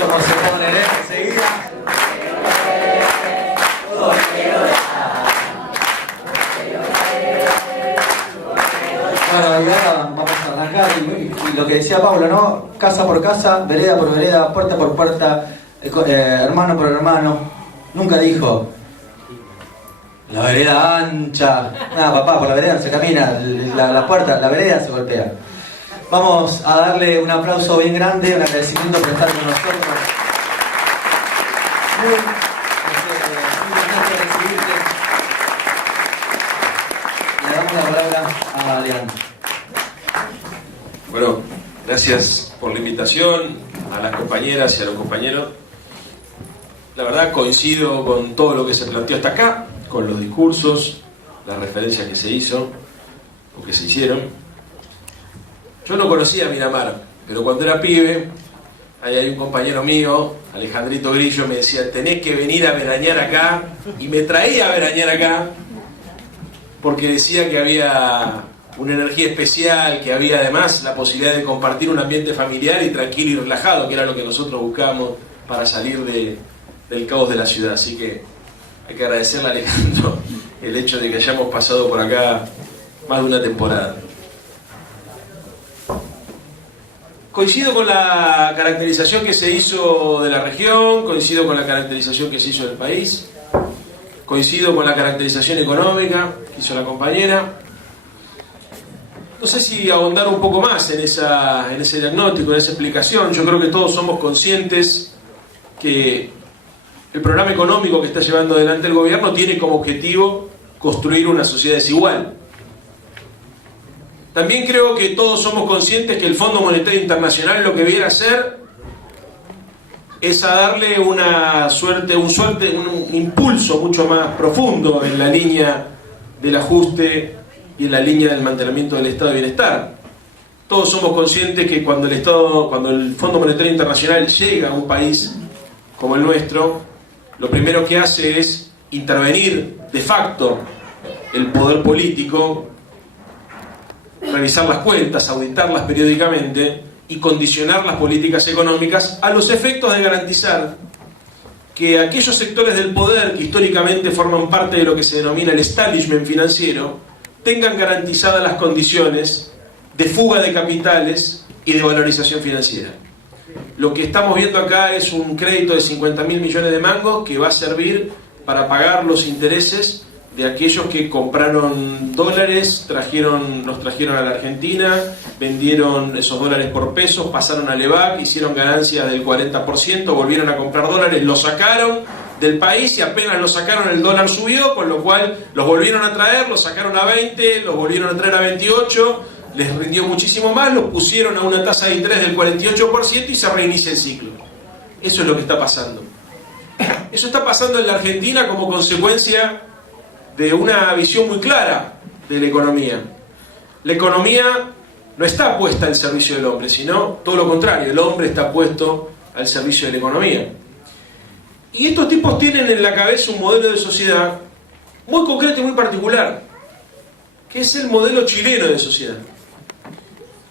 ¿Cómo se pone enseguida? Bueno, y ahora vamos a arrancar y lo que decía Pablo, ¿no? Casa por casa, vereda por vereda, puerta por puerta, hermano por hermano. Nunca dijo la vereda ancha. Nada, papá, por la vereda se camina, la puerta, la vereda se golpea. Vamos a darle un aplauso bien grande, un agradecimiento por estar con nosotros. Muy importante recibirte. Le damos la palabra a Leandro. Bueno, gracias por la invitación, a las compañeras y a los compañeros. La verdad coincido con todo lo que se planteó hasta acá, con los discursos, las referencias que se hizo o que se hicieron. Yo no conocía Miramar, pero cuando era pibe, ahí hay un compañero mío, Alejandrito Grillo, me decía, tenés que venir a veranear acá, y me traía a veranear acá, porque decía que había una energía especial, que había además la posibilidad de compartir un ambiente familiar y tranquilo y relajado, que era lo que nosotros buscábamos para salir del caos de la ciudad. Así que hay que agradecerle a Alejandro el hecho de que hayamos pasado por acá más de una temporada. Coincido con la caracterización que se hizo de la región, coincido con la caracterización que se hizo del país, coincido con la caracterización económica que hizo la compañera. No sé si ahondar un poco más en ese diagnóstico, en esa explicación. Yo creo que todos somos conscientes que el programa económico que está llevando adelante el gobierno tiene como objetivo construir una sociedad desigual. También creo que todos somos conscientes que el Fondo Monetario Internacional lo que viene a hacer es a darle un impulso mucho más profundo en la línea del ajuste y en la línea del mantenimiento del estado de bienestar. Todos somos conscientes que cuando el Fondo Monetario Internacional llega a un país como el nuestro, lo primero que hace es intervenir de facto el poder político, revisar las cuentas, auditarlas periódicamente y condicionar las políticas económicas a los efectos de garantizar que aquellos sectores del poder que históricamente forman parte de lo que se denomina el establishment financiero tengan garantizadas las condiciones de fuga de capitales y de valorización financiera. Lo que estamos viendo acá es un crédito de 50.000 millones de mangos que va a servir para pagar los intereses de aquellos que compraron dólares, los trajeron a la Argentina, vendieron esos dólares por pesos, pasaron al EVAC, hicieron ganancias del 40%, volvieron a comprar dólares, los sacaron del país y apenas los sacaron el dólar subió, con lo cual los volvieron a traer, los sacaron a 20, los volvieron a traer a 28, les rindió muchísimo más, los pusieron a una tasa de interés del 48% y se reinicia el ciclo. Eso es lo que está pasando. Eso está pasando en la Argentina como consecuencia de una visión muy clara de la economía. La economía no está puesta al servicio del hombre, sino todo lo contrario, el hombre está puesto al servicio de la economía. Y estos tipos tienen en la cabeza un modelo de sociedad muy concreto y muy particular, que es el modelo chileno de sociedad.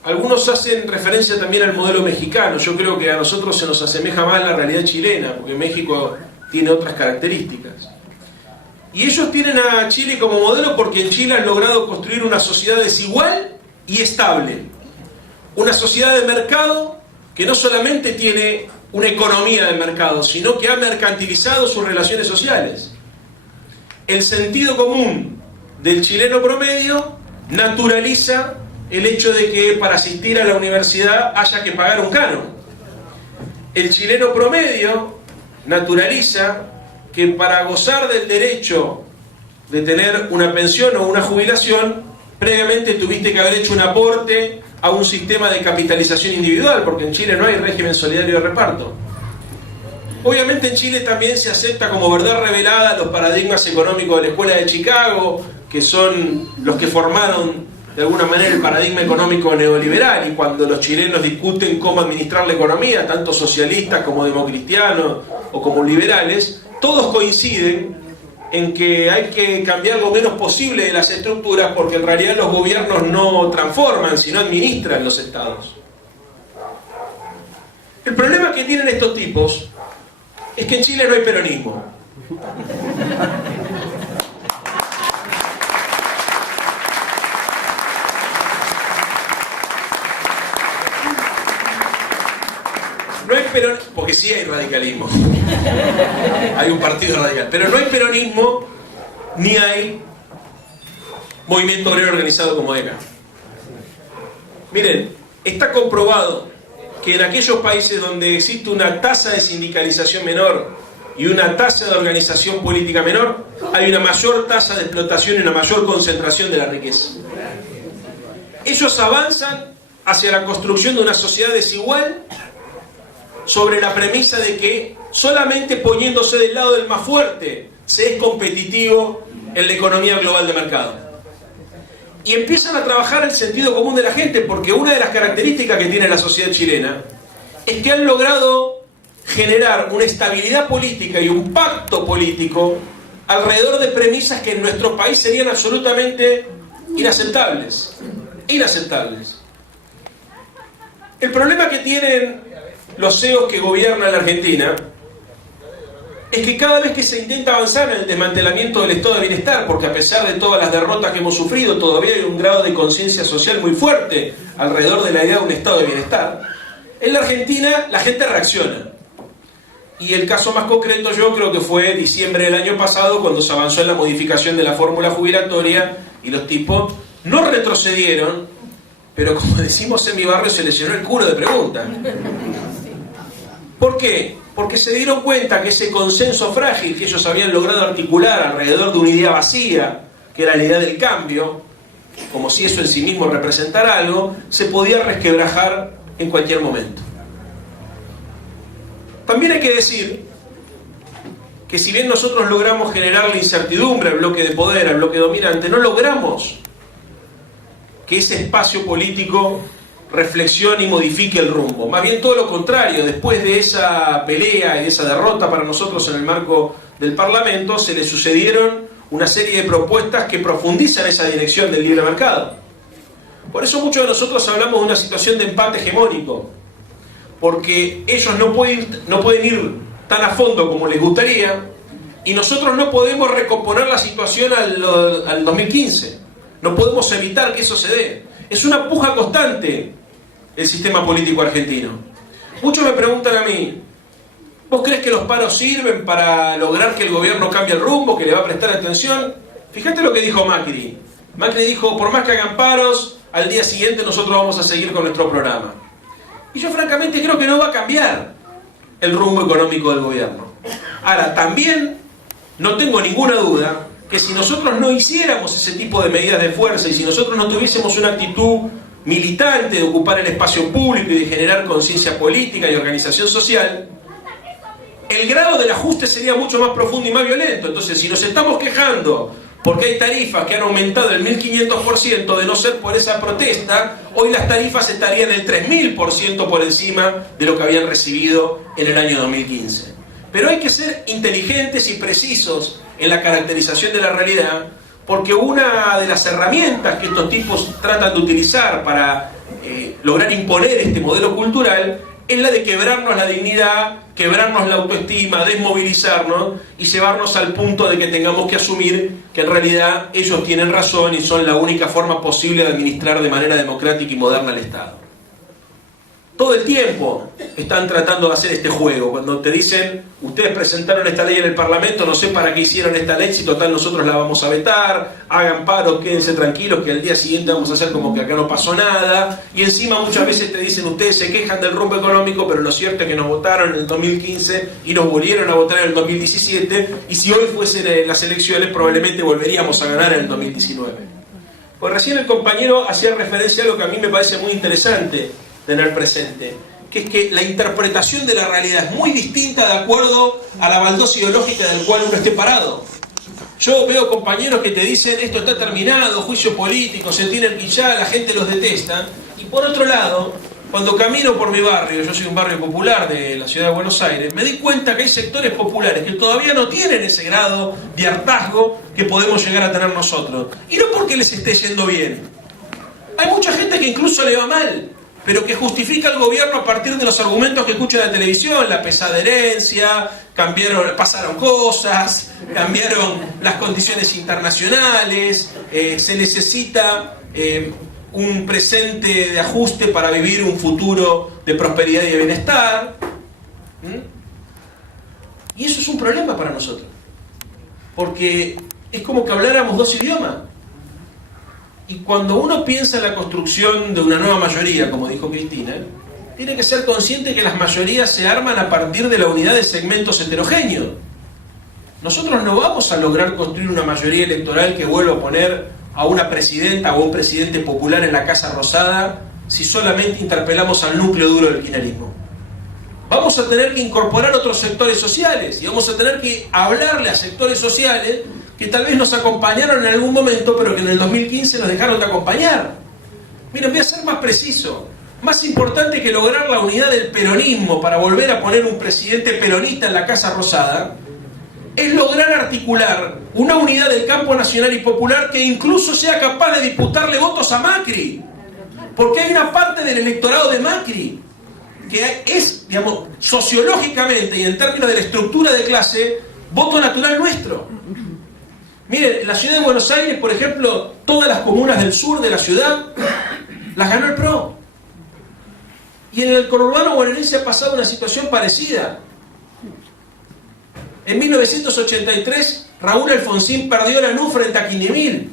Algunos hacen referencia también al modelo mexicano. Yo creo que a nosotros se nos asemeja más la realidad chilena, porque México tiene otras características. Y ellos tienen a Chile como modelo porque en Chile han logrado construir una sociedad desigual y estable. Una sociedad de mercado que no solamente tiene una economía de mercado, sino que ha mercantilizado sus relaciones sociales. El sentido común del chileno promedio naturaliza el hecho de que para asistir a la universidad haya que pagar un canon. El chileno promedio naturaliza que para gozar del derecho de tener una pensión o una jubilación, previamente tuviste que haber hecho un aporte a un sistema de capitalización individual, porque en Chile no hay régimen solidario de reparto. Obviamente en Chile también se acepta como verdad revelada los paradigmas económicos de la Escuela de Chicago, que son los que formaron de alguna manera el paradigma económico neoliberal, y cuando los chilenos discuten cómo administrar la economía, tanto socialistas como democristianos o como liberales, todos coinciden en que hay que cambiar lo menos posible de las estructuras, porque en realidad los gobiernos no transforman, sino administran los estados. El problema que tienen estos tipos es que en Chile no hay peronismo. No hay peronismo, porque sí hay radicalismo. Hay un partido radical. Pero no hay peronismo, ni hay movimiento obrero organizado como ECA. Miren, está comprobado que en aquellos países donde existe una tasa de sindicalización menor y una tasa de organización política menor, hay una mayor tasa de explotación y una mayor concentración de la riqueza. Ellos avanzan hacia la construcción de una sociedad desigual sobre la premisa de que solamente poniéndose del lado del más fuerte se es competitivo en la economía global de mercado. Y empiezan a trabajar el sentido común de la gente, porque una de las características que tiene la sociedad chilena es que han logrado generar una estabilidad política y un pacto político alrededor de premisas que en nuestro país serían absolutamente inaceptables. Inaceptables. El problema que tienen los CEOs que gobiernan la Argentina es que cada vez que se intenta avanzar en el desmantelamiento del estado de bienestar, porque a pesar de todas las derrotas que hemos sufrido, todavía hay un grado de conciencia social muy fuerte alrededor de la idea de un estado de bienestar, en la Argentina la gente reacciona. Y el caso más concreto yo creo que fue diciembre del año pasado, cuando se avanzó en la modificación de la fórmula jubilatoria y los tipos no retrocedieron, pero como decimos en mi barrio, se les llenó el culo de preguntas. ¿Por qué? Porque se dieron cuenta que ese consenso frágil que ellos habían logrado articular alrededor de una idea vacía, que era la idea del cambio, como si eso en sí mismo representara algo, se podía resquebrajar en cualquier momento. También hay que decir que si bien nosotros logramos generar la incertidumbre al bloque de poder, al bloque dominante, no logramos que ese espacio político reflexione y modifique el rumbo. Más bien todo lo contrario, después de esa pelea y de esa derrota para nosotros en el marco del Parlamento, se le sucedieron una serie de propuestas que profundizan esa dirección del libre mercado. Por eso muchos de nosotros hablamos de una situación de empate hegemónico, porque ellos no pueden ir tan a fondo como les gustaría, y nosotros no podemos recomponer la situación al 2015. No podemos evitar que eso se dé. Es una puja constante el sistema político argentino. Muchos me preguntan a mí, ¿vos crees que los paros sirven para lograr que el gobierno cambie el rumbo, que le va a prestar atención? Fíjate lo que dijo Macri. Macri dijo, por más que hagan paros, al día siguiente nosotros vamos a seguir con nuestro programa. Y yo francamente creo que no va a cambiar el rumbo económico del gobierno. Ahora, también no tengo ninguna duda que si nosotros no hiciéramos ese tipo de medidas de fuerza y si nosotros no tuviésemos una actitud militante de ocupar el espacio público y de generar conciencia política y organización social, el grado del ajuste sería mucho más profundo y más violento. Entonces, si nos estamos quejando porque hay tarifas que han aumentado el 1500%, de no ser por esa protesta, hoy las tarifas estarían el 3000% por encima de lo que habían recibido en el año 2015. Pero hay que ser inteligentes y precisos en la caracterización de la realidad, Porque una de las herramientas que estos tipos tratan de utilizar para lograr imponer este modelo cultural es la de quebrarnos la dignidad, quebrarnos la autoestima, desmovilizarnos y llevarnos al punto de que tengamos que asumir que en realidad ellos tienen razón y son la única forma posible de administrar de manera democrática y moderna el Estado. Todo el tiempo están tratando de hacer este juego. Cuando te dicen, ustedes presentaron esta ley en el Parlamento, no sé para qué hicieron esta ley, si total nosotros la vamos a vetar, hagan paro, quédense tranquilos que al día siguiente vamos a hacer como que acá no pasó nada. Y encima muchas veces te dicen, ustedes se quejan del rumbo económico, pero lo cierto es que nos votaron en el 2015 y nos volvieron a votar en el 2017, y si hoy fuesen las elecciones probablemente volveríamos a ganar en el 2019. Pues recién el compañero hacía referencia a algo que a mí me parece muy interesante tener presente, que es que la interpretación de la realidad es muy distinta de acuerdo a la baldosa ideológica del cual uno esté parado. Yo veo compañeros que te dicen, esto está terminado, juicio político, se tienen que ya, la gente los detesta, y por otro lado, cuando camino por mi barrio, yo soy un barrio popular de la ciudad de Buenos Aires, me di cuenta que hay sectores populares que todavía no tienen ese grado de hartazgo que podemos llegar a tener nosotros, y no porque les esté yendo bien. Hay mucha gente que incluso le va mal, pero que justifica al gobierno a partir de los argumentos que escucha en la televisión, la pesada herencia, pasaron cosas, cambiaron las condiciones internacionales, se necesita un presente de ajuste para vivir un futuro de prosperidad y de bienestar. Y eso es un problema para nosotros, porque es como que habláramos dos idiomas. Y cuando uno piensa en la construcción de una nueva mayoría, como dijo Cristina, tiene que ser consciente que las mayorías se arman a partir de la unidad de segmentos heterogéneos. Nosotros no vamos a lograr construir una mayoría electoral que vuelva a poner a una presidenta o un presidente popular en la Casa Rosada si solamente interpelamos al núcleo duro del kirchnerismo. Vamos a tener que incorporar otros sectores sociales y vamos a tener que hablarle a sectores sociales que tal vez nos acompañaron en algún momento, pero que en el 2015 nos dejaron de acompañar. Miren, voy a ser más preciso. Más importante que lograr la unidad del peronismo para volver a poner un presidente peronista en la Casa Rosada, es lograr articular una unidad del campo nacional y popular que incluso sea capaz de disputarle votos a Macri. Porque hay una parte del electorado de Macri que es, digamos, sociológicamente y en términos de la estructura de clase, voto natural nuestro. Miren, en la ciudad de Buenos Aires, por ejemplo, todas las comunas del sur de la ciudad las ganó el PRO. Y en el conurbano bonaerense ha pasado una situación parecida. En 1983, Raúl Alfonsín perdió la NU frente a Quinemil.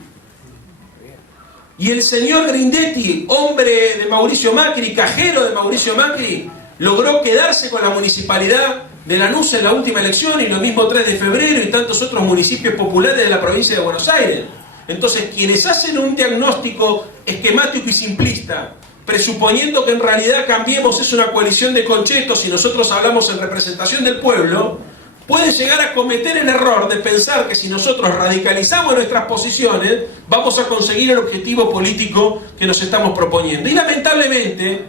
Y el señor Grindetti, hombre de Mauricio Macri, cajero de Mauricio Macri, logró quedarse con la municipalidad de Lanús en la última elección, y lo mismo 3 de febrero y tantos otros municipios populares de la provincia de Buenos Aires. Entonces, quienes hacen un diagnóstico esquemático y simplista, presuponiendo que en realidad Cambiemos es una coalición de conchetos y nosotros hablamos en representación del pueblo, pueden llegar a cometer el error de pensar que si nosotros radicalizamos nuestras posiciones, vamos a conseguir el objetivo político que nos estamos proponiendo. Y lamentablemente,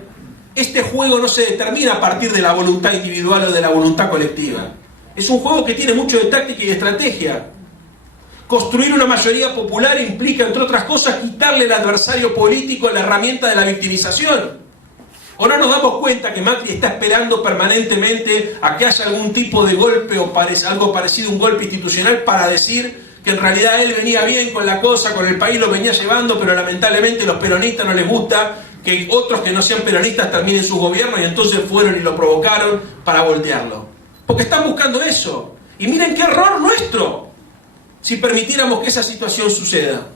este juego no se determina a partir de la voluntad individual o de la voluntad colectiva. Es un juego que tiene mucho de táctica y de estrategia. Construir una mayoría popular implica, entre otras cosas, quitarle al adversario político la herramienta de la victimización. ¿O no nos damos cuenta que Macri está esperando permanentemente a que haya algún tipo de golpe o algo parecido a un golpe institucional para decir que en realidad él venía bien con la cosa, con el país lo venía llevando, pero lamentablemente a los peronistas no les gusta que otros que no sean peronistas terminen su gobierno, y entonces fueron y lo provocaron para voltearlo? Porque están buscando eso. Y miren qué error nuestro si permitiéramos que esa situación suceda.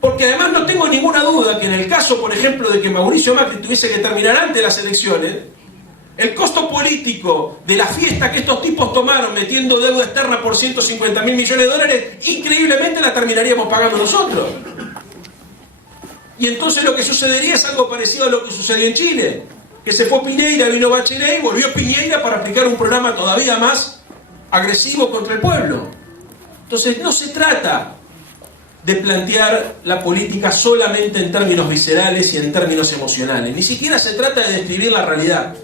Porque además no tengo ninguna duda que en el caso, por ejemplo, de que Mauricio Macri tuviese que terminar antes de las elecciones, el costo político de la fiesta que estos tipos tomaron metiendo deuda externa por 150.000 millones de dólares, increíblemente la terminaríamos pagando nosotros. Y entonces lo que sucedería es algo parecido a lo que sucedió en Chile, que se fue Piñera, vino Bachelet y volvió Piñera para aplicar un programa todavía más agresivo contra el pueblo. Entonces no se trata de plantear la política solamente en términos viscerales y en términos emocionales. Ni siquiera se trata de describir la realidad.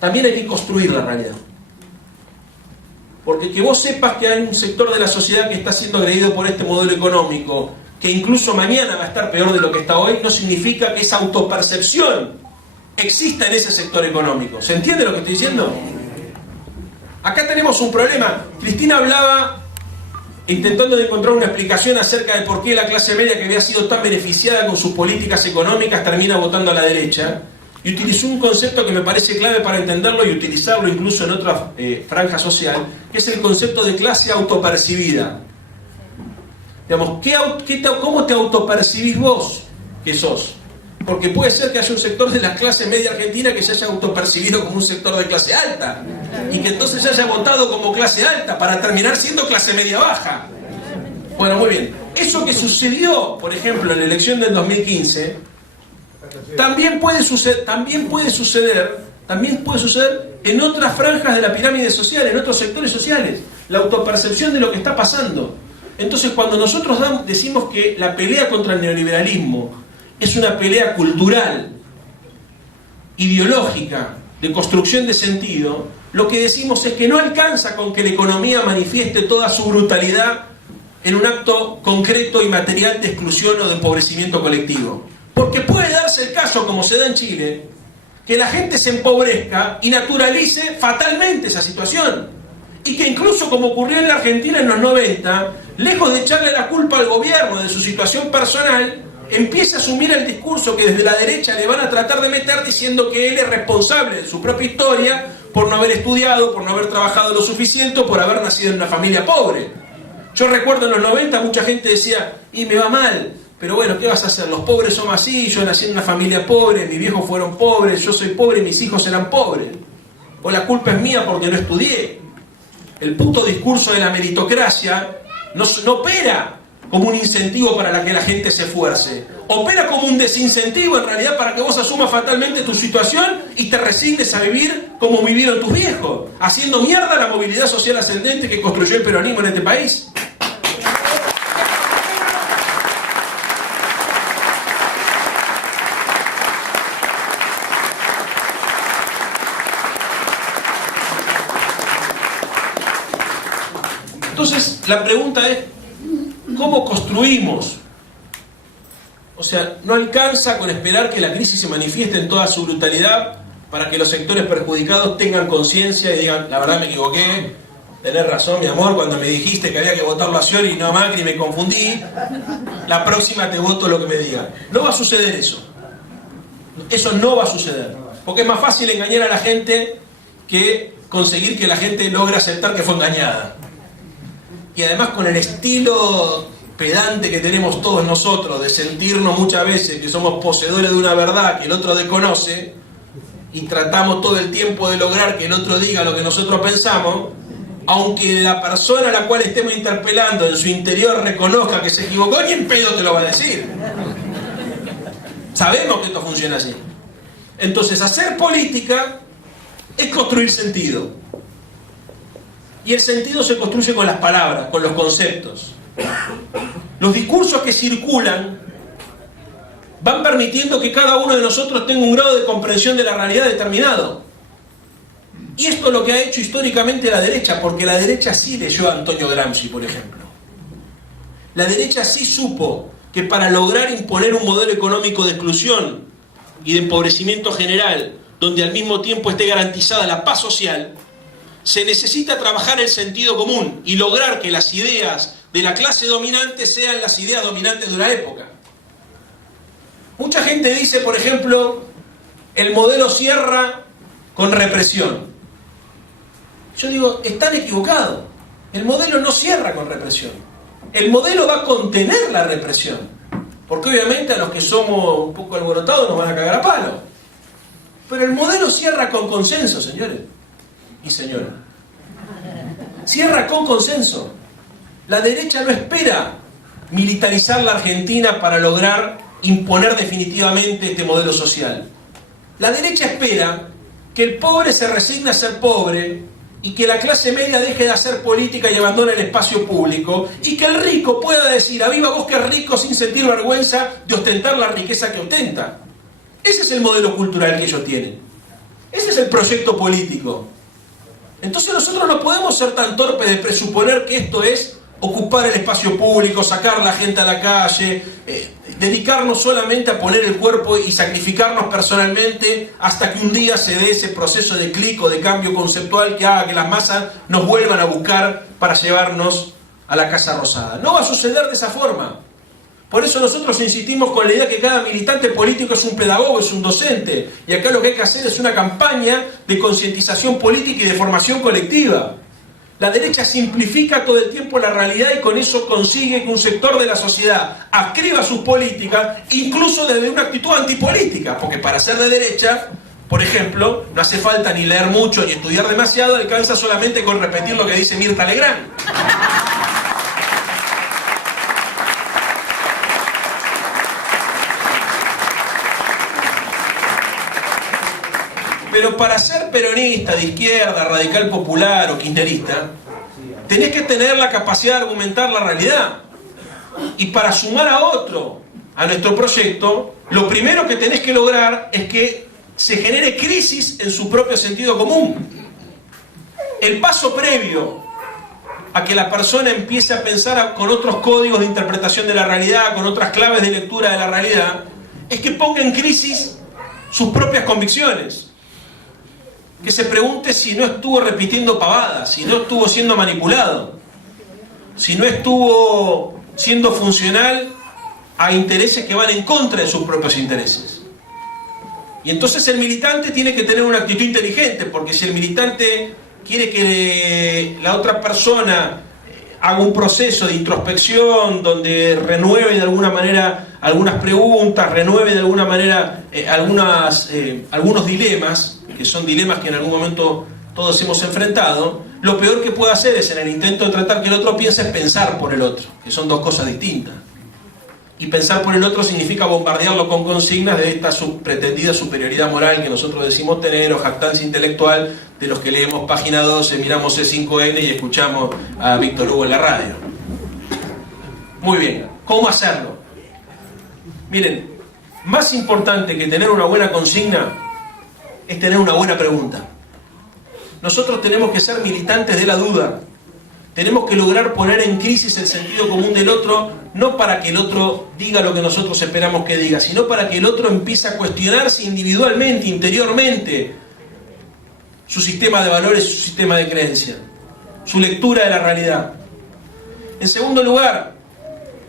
También hay que construir la realidad. Porque que vos sepas que hay un sector de la sociedad que está siendo agredido por este modelo económico, que incluso mañana va a estar peor de lo que está hoy, no significa que esa autopercepción exista en ese sector económico. ¿Se entiende lo que estoy diciendo? Acá tenemos un problema. Cristina hablaba, intentando de encontrar una explicación acerca de por qué la clase media, que había sido tan beneficiada con sus políticas económicas, termina votando a la derecha, y utilizó un concepto que me parece clave para entenderlo y utilizarlo incluso en otra franja social, que es el concepto de clase autopercibida. Digamos, ¿cómo te autopercibís vos que sos? Porque puede ser que haya un sector de la clase media argentina que se haya autopercibido como un sector de clase alta, y que entonces se haya votado como clase alta para terminar siendo clase media baja. Bueno, muy bien. Eso que sucedió, por ejemplo, en la elección del 2015, también puede suceder en otras franjas de la pirámide social, en otros sectores sociales. La autopercepción de lo que está pasando. Entonces, cuando nosotros decimos que la pelea contra el neoliberalismo es una pelea cultural, ideológica, de construcción de sentido, lo que decimos es que no alcanza con que la economía manifieste toda su brutalidad en un acto concreto y material de exclusión o de empobrecimiento colectivo. Porque puede darse el caso, como se da en Chile, que la gente se empobrezca y naturalice fatalmente esa situación. Y que incluso, como ocurrió en la Argentina en los 90, lejos de echarle la culpa al gobierno de su situación personal, empieza a asumir el discurso que desde la derecha le van a tratar de meter, diciendo que él es responsable de su propia historia por no haber estudiado, por no haber trabajado lo suficiente, por haber nacido en una familia pobre. Yo recuerdo en los 90 mucha gente decía, y me va mal, pero bueno, ¿qué vas a hacer? Los pobres somos así, yo nací en una familia pobre, mis viejos fueron pobres, yo soy pobre y mis hijos eran pobres. O la culpa es mía porque no estudié. El puto discurso de la meritocracia no opera como un incentivo para que la gente se esfuerce. Opera como un desincentivo en realidad para que vos asumas fatalmente tu situación y te resignes a vivir como vivieron tus viejos, haciendo mierda la movilidad social ascendente que construyó el peronismo en este país. Entonces, la pregunta es, ¿cómo construimos? O sea, no alcanza con esperar que la crisis se manifieste en toda su brutalidad para que los sectores perjudicados tengan conciencia y digan, la verdad me equivoqué, tenés razón, mi amor, cuando me dijiste que había que votarlo a Scioli y no a Macri me confundí, la próxima te voto lo que me digan. No va a suceder eso. Eso no va a suceder. Porque es más fácil engañar a la gente que conseguir que la gente logre aceptar que fue engañada. Y además, con el estilo pedante que tenemos todos nosotros de sentirnos muchas veces que somos poseedores de una verdad que el otro desconoce, y tratamos todo el tiempo de lograr que el otro diga lo que nosotros pensamos, aunque la persona a la cual estemos interpelando en su interior reconozca que se equivocó, ni en pedo te lo va a decir. Sabemos que esto funciona así. Entonces, hacer política es construir sentido. Y el sentido se construye con las palabras, con los conceptos. Los discursos que circulan van permitiendo que cada uno de nosotros tenga un grado de comprensión de la realidad determinado. Y esto es lo que ha hecho históricamente la derecha, porque la derecha sí leyó a Antonio Gramsci, por ejemplo. La derecha sí supo que para lograr imponer un modelo económico de exclusión y de empobrecimiento general, donde al mismo tiempo esté garantizada la paz social, se necesita trabajar el sentido común y lograr que las ideas de la clase dominante sean las ideas dominantes de una época. Mucha gente dice, por ejemplo, el modelo cierra con represión. Yo digo, están equivocados. El modelo no cierra con represión. El modelo va a contener la represión. Porque obviamente a los que somos un poco alborotados nos van a cagar a palo. Pero el modelo cierra con consenso, señores y señora. Cierra con consenso. La derecha no espera militarizar la Argentina para lograr imponer definitivamente este modelo social. La derecha espera que el pobre se resigne a ser pobre y que la clase media deje de hacer política y abandone el espacio público, y que el rico pueda decir a viva voz que es rico sin sentir vergüenza de ostentar la riqueza que ostenta. Ese es el modelo cultural que ellos tienen. Ese es el proyecto político. Entonces nosotros no podemos ser tan torpes de presuponer que esto es ocupar el espacio público, sacar a la gente a la calle, dedicarnos solamente a poner el cuerpo y sacrificarnos personalmente hasta que un día se dé ese proceso de clic o de cambio conceptual que haga que las masas nos vuelvan a buscar para llevarnos a la Casa Rosada. No va a suceder de esa forma. Por eso nosotros insistimos con la idea que cada militante político es un pedagogo, es un docente. Y acá lo que hay que hacer es una campaña de concientización política y de formación colectiva. La derecha simplifica todo el tiempo la realidad y con eso consigue que un sector de la sociedad adscriba sus políticas, incluso desde una actitud antipolítica. Porque para ser de derecha, por ejemplo, no hace falta ni leer mucho ni estudiar demasiado, alcanza solamente con repetir lo que dice Mirta Legrand. Pero para ser peronista, de izquierda, radical popular o kirchnerista, tenés que tener la capacidad de argumentar la realidad. Y para sumar a otro a nuestro proyecto, lo primero que tenés que lograr es que se genere crisis en su propio sentido común. El paso previo a que la persona empiece a pensar con otros códigos de interpretación de la realidad, con otras claves de lectura de la realidad, es que ponga en crisis sus propias convicciones. Que se pregunte si no estuvo repitiendo pavadas, si no estuvo siendo manipulado, si no estuvo siendo funcional a intereses que van en contra de sus propios intereses. Y entonces el militante tiene que tener una actitud inteligente, porque si el militante quiere que la otra persona haga un proceso de introspección donde renueve de alguna manera algunas preguntas, renueve de alguna manera algunos dilemas, que son dilemas que en algún momento todos hemos enfrentado, lo peor que puede hacer es, en el intento de tratar que el otro piense, es pensar por el otro, que son dos cosas distintas. Y pensar por el otro significa bombardearlo con consignas de esta pretendida superioridad moral que nosotros decimos tener, o jactancia intelectual de los que leemos Página 12, miramos C5N y escuchamos a Víctor Hugo en la radio. Muy bien, ¿cómo hacerlo? Miren, más importante que tener una buena consigna es tener una buena pregunta. Nosotros tenemos que ser militantes de la duda. Tenemos que lograr poner en crisis el sentido común del otro, no para que el otro diga lo que nosotros esperamos que diga, sino para que el otro empiece a cuestionarse individualmente, interiormente, su sistema de valores, su sistema de creencia, su lectura de la realidad. En segundo lugar,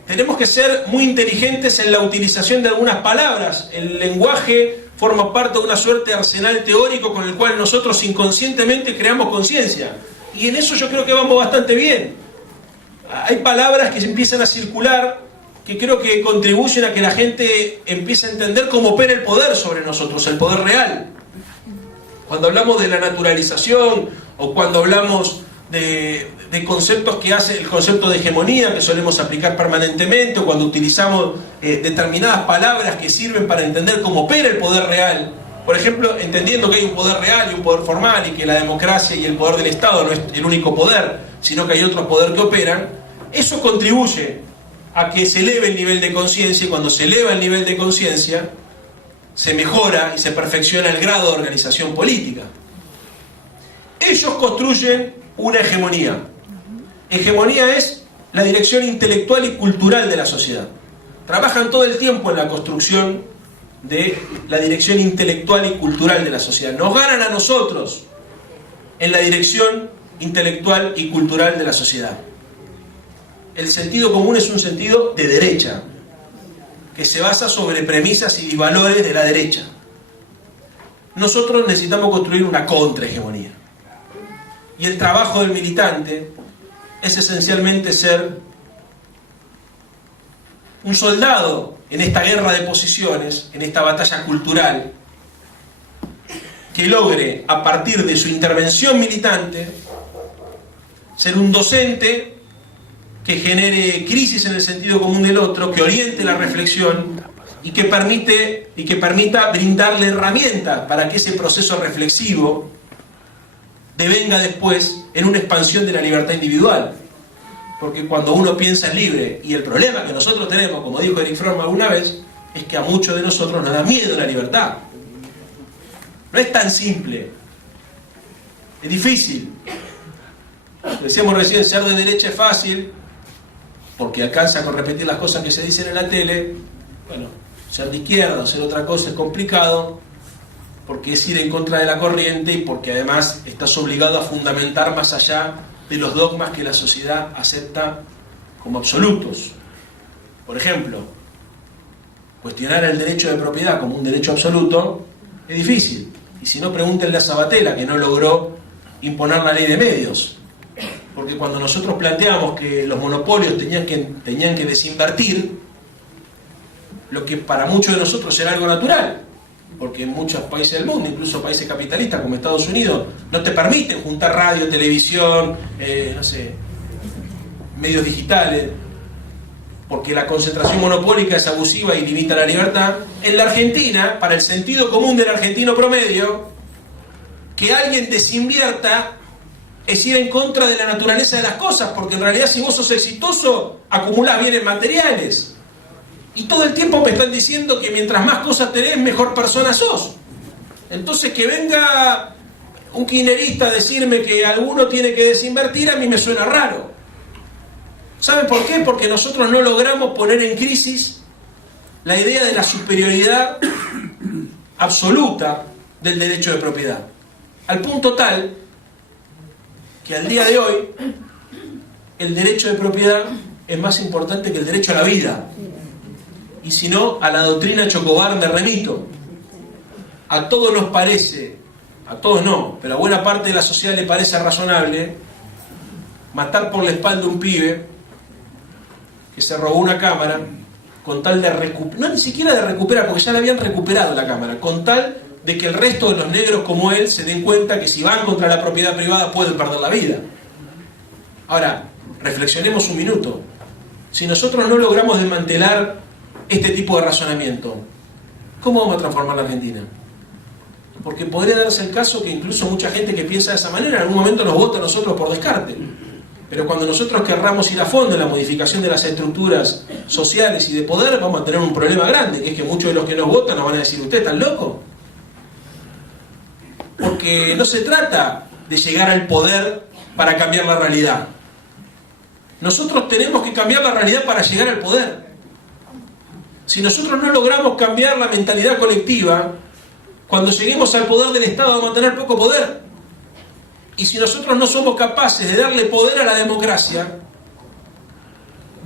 tenemos que ser muy inteligentes en la utilización de algunas palabras. El lenguaje forma parte de una suerte de arsenal teórico con el cual nosotros inconscientemente creamos conciencia. Y en eso yo creo que vamos bastante bien. Hay palabras que empiezan a circular que creo que contribuyen a que la gente empiece a entender cómo opera el poder sobre nosotros, el poder real. Cuando hablamos de la naturalización o cuando hablamos de conceptos que hace el concepto de hegemonía que solemos aplicar permanentemente, o cuando utilizamos determinadas palabras que sirven para entender cómo opera el poder real. Por ejemplo, entendiendo que hay un poder real y un poder formal y que la democracia y el poder del Estado no es el único poder, sino que hay otros poderes que operan, eso contribuye a que se eleve el nivel de conciencia, y cuando se eleva el nivel de conciencia, se mejora y se perfecciona el grado de organización política. Ellos construyen una hegemonía. Hegemonía es la dirección intelectual y cultural de la sociedad. Trabajan todo el tiempo en la construcción de la dirección intelectual y cultural de la sociedad. Nos ganan a nosotros en la dirección intelectual y cultural de la sociedad. El sentido común es un sentido de derecha, que se basa sobre premisas y valores de la derecha. Nosotros necesitamos construir una contrahegemonía. Y el trabajo del militante es esencialmente ser un soldado en esta guerra de posiciones, en esta batalla cultural, que logre, a partir de su intervención militante, ser un docente que genere crisis en el sentido común del otro, que oriente la reflexión y que permita brindarle herramientas para que ese proceso reflexivo devenga después en una expansión de la libertad individual. Porque cuando uno piensa es libre, y el problema que nosotros tenemos, como dijo Eric Fromm alguna vez, es que a muchos de nosotros nos da miedo la libertad. No es tan simple. Es difícil. Decíamos recién, ser de derecha es fácil, porque alcanza con repetir las cosas que se dicen en la tele. Bueno, ser de izquierda o ser otra cosa es complicado, porque es ir en contra de la corriente y porque además estás obligado a fundamentar más allá de los dogmas que la sociedad acepta como absolutos. Por ejemplo, cuestionar el derecho de propiedad como un derecho absoluto es difícil. Y si no, pregúntenle a Sabatella, que no logró imponer la ley de medios. Porque cuando nosotros planteamos que los monopolios tenían que desinvertir, lo que para muchos de nosotros era algo natural, porque en muchos países del mundo, incluso países capitalistas como Estados Unidos, no te permiten juntar radio, televisión, no sé, medios digitales, porque la concentración monopólica es abusiva y limita la libertad. En la Argentina, para el sentido común del argentino promedio, que alguien desinvierta es ir en contra de la naturaleza de las cosas, porque en realidad si vos sos exitoso, acumulás bienes materiales. Y todo el tiempo me están diciendo que mientras más cosas tenés, mejor persona sos. Entonces que venga un kirchnerista a decirme que alguno tiene que desinvertir, a mí me suena raro. ¿Saben por qué? Porque nosotros no logramos poner en crisis la idea de la superioridad absoluta del derecho de propiedad. Al punto tal que al día de hoy el derecho de propiedad es más importante que el derecho a la vida. Y si no, a la doctrina Chocobar me remito. A todos nos parece, a todos no, pero a buena parte de la sociedad le parece razonable matar por la espalda a un pibe que se robó una cámara con tal de recuperar, no ni siquiera de recuperar, porque ya le habían recuperado la cámara, con tal de que el resto de los negros como él se den cuenta que si van contra la propiedad privada pueden perder la vida. Ahora, reflexionemos un minuto. Si nosotros no logramos desmantelar este tipo de razonamiento, ¿cómo vamos a transformar la Argentina? Porque podría darse el caso que incluso mucha gente que piensa de esa manera en algún momento nos vota a nosotros por descarte. Pero cuando nosotros querramos ir a fondo en la modificación de las estructuras sociales y de poder, vamos a tener un problema grande, que es que muchos de los que nos votan nos van a decir: ¿usted está loco? Porque no se trata de llegar al poder para cambiar la realidad. Nosotros tenemos que cambiar la realidad para llegar al poder. Si nosotros no logramos cambiar la mentalidad colectiva, cuando lleguemos al poder del Estado vamos a tener poco poder. Y si nosotros no somos capaces de darle poder a la democracia,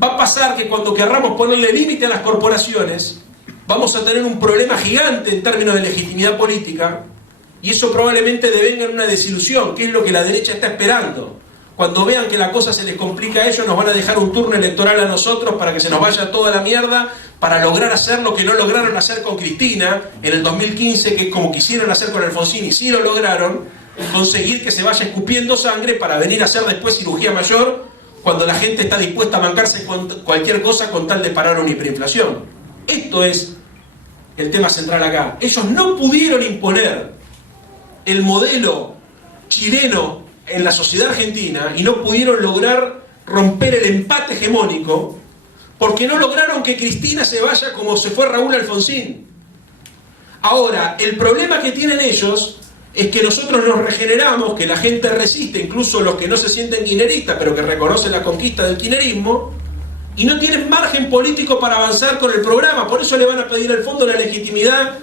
va a pasar que cuando querramos ponerle límite a las corporaciones, vamos a tener un problema gigante en términos de legitimidad política, y eso probablemente devenga en una desilusión, que es lo que la derecha está esperando. Cuando vean que la cosa se les complica a ellos, nos van a dejar un turno electoral a nosotros para que se nos vaya toda la mierda, para lograr hacer lo que no lograron hacer con Cristina en el 2015, que como quisieron hacer con Alfonsín y sí lo lograron, conseguir que se vaya escupiendo sangre para venir a hacer después cirugía mayor cuando la gente está dispuesta a bancarse con cualquier cosa con tal de parar una hiperinflación. Esto es el tema central acá. Ellos no pudieron imponer el modelo chileno en la sociedad argentina y no pudieron lograr romper el empate hegemónico porque no lograron que Cristina se vaya como se fue Raúl Alfonsín. Ahora, el problema que tienen ellos es que nosotros nos regeneramos, que la gente resiste, incluso los que no se sienten kirchneristas, pero que reconocen la conquista del kirchnerismo, y no tienen margen político para avanzar con el programa. Por eso le van a pedir al fondo la legitimidad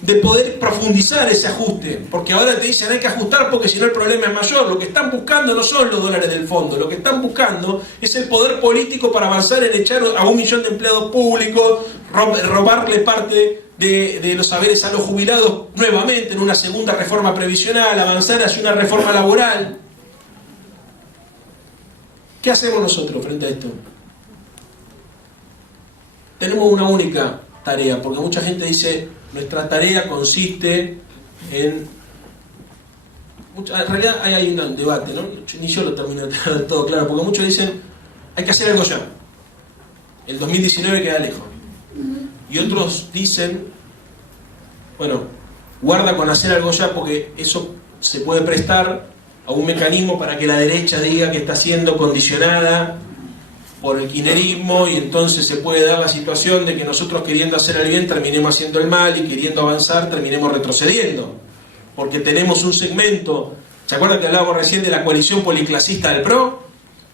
de poder profundizar ese ajuste, porque ahora te dicen hay que ajustar porque si no el problema es mayor. Lo que están buscando no son los dólares del fondo, lo que están buscando es el poder político para avanzar en echar a 1 millón de empleados públicos, robarle parte de los saberes a los jubilados nuevamente en una segunda reforma previsional, avanzar hacia una reforma laboral. ¿Qué hacemos nosotros frente a esto? Tenemos una única tarea, porque mucha gente dice nuestra tarea consiste en realidad hay un debate, ¿no? Ni yo lo termino de tener del todo claro, porque muchos dicen hay que hacer algo ya, el 2019 queda lejos, y otros dicen bueno, guarda con hacer algo ya porque eso se puede prestar a un mecanismo para que la derecha diga que está siendo condicionada por el kirchnerismo y entonces se puede dar la situación de que nosotros queriendo hacer el bien terminemos haciendo el mal y queriendo avanzar terminemos retrocediendo, porque tenemos un segmento ¿Se acuerdan que hablábamos recién de la coalición policlasista del PRO?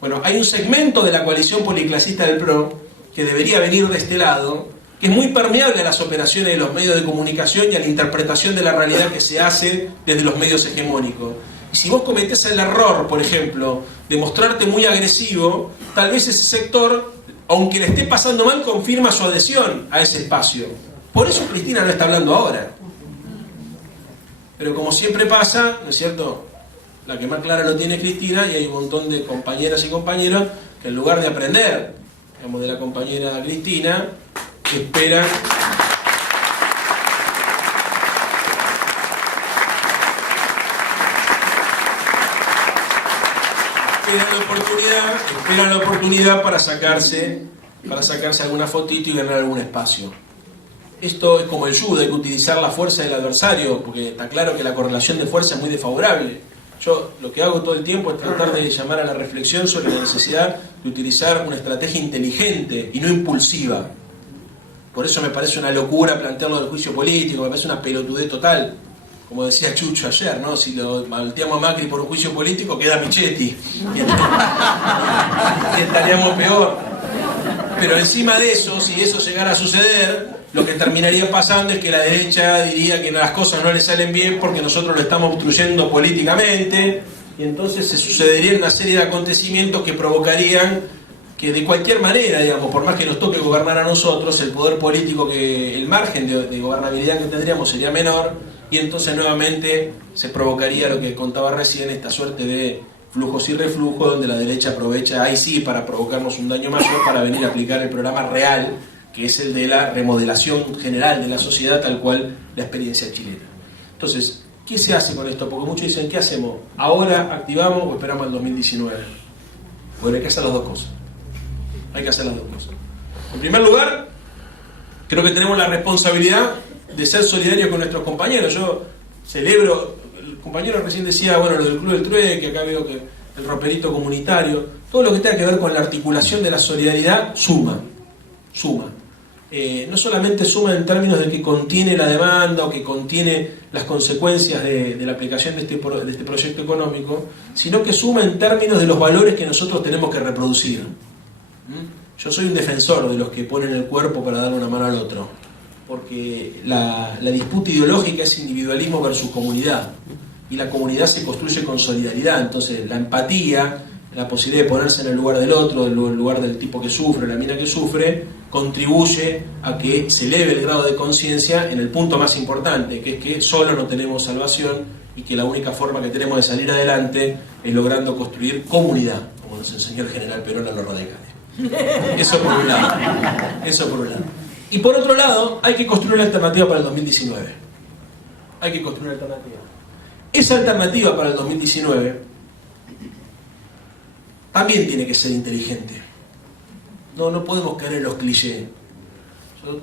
Bueno, hay un segmento de la coalición policlasista del PRO que debería venir de este lado, que es muy permeable a las operaciones de los medios de comunicación y a la interpretación de la realidad que se hace desde los medios hegemónicos. Y si vos cometés el error, por ejemplo, de mostrarte muy agresivo, tal vez ese sector, aunque le esté pasando mal, confirma su adhesión a ese espacio. Por eso Cristina no está hablando ahora. Pero como siempre pasa, ¿no es cierto?, la que más clara lo tiene Cristina, y hay un montón de compañeras y compañeros que en lugar de aprender, digamos, de la compañera Cristina, esperan la oportunidad para sacarse alguna fotito y ganar algún espacio. Esto es como el judo, hay que utilizar la fuerza del adversario, porque está claro que la correlación de fuerza es muy desfavorable. Yo lo que hago todo el tiempo es tratar de llamar a la reflexión sobre la necesidad de utilizar una estrategia inteligente y no impulsiva. Por eso me parece una locura plantearlo del juicio político, me parece una pelotudez total. Como decía Chucho ayer, ¿no? Si lo malteamos a Macri por un juicio político, queda Michetti. Y estaríamos peor. Pero encima de eso, si eso llegara a suceder, lo que terminaría pasando es que la derecha diría que las cosas no le salen bien porque nosotros lo estamos obstruyendo políticamente, y entonces se sucederían una serie de acontecimientos que provocarían que de cualquier manera, digamos, por más que nos toque gobernar a nosotros, el poder político, el margen de gobernabilidad que tendríamos sería menor, y entonces nuevamente se provocaría lo que contaba recién, esta suerte de flujos y reflujos, donde la derecha aprovecha, ahí sí, para provocarnos un daño mayor, para venir a aplicar el programa real, que es el de la remodelación general de la sociedad, tal cual la experiencia chilena. Entonces, ¿qué se hace con esto? Porque muchos dicen, ¿qué hacemos? ¿Ahora activamos o esperamos al 2019? Bueno, hay que hacer las dos cosas. Hay que hacer las dos cosas. En primer lugar, creo que tenemos la responsabilidad de ser solidarios con nuestros compañeros. Yo celebro, el compañero recién decía, bueno, lo del Club del Trueque, acá veo que el roperito comunitario, todo lo que tenga que ver con la articulación de la solidaridad suma. No solamente suma en términos de que contiene la demanda o que contiene las consecuencias de la aplicación de este proyecto económico, sino que suma en términos de los valores que nosotros tenemos que reproducir. Yo soy un defensor de los que ponen el cuerpo para darle una mano al otro, porque la disputa ideológica es individualismo versus comunidad, y la comunidad se construye con solidaridad. Entonces la empatía, la posibilidad de ponerse en el lugar del otro, en el lugar del tipo que sufre, la mina que sufre, contribuye a que se eleve el grado de conciencia en el punto más importante, que es que solo no tenemos salvación y que la única forma que tenemos de salir adelante es logrando construir comunidad, como nos enseñó el general Perón a los radicales. Eso por un lado. Y por otro lado, hay que construir una alternativa para el 2019. Hay que construir una alternativa. Esa alternativa para el 2019 también tiene que ser inteligente. No podemos caer en los clichés. Yo,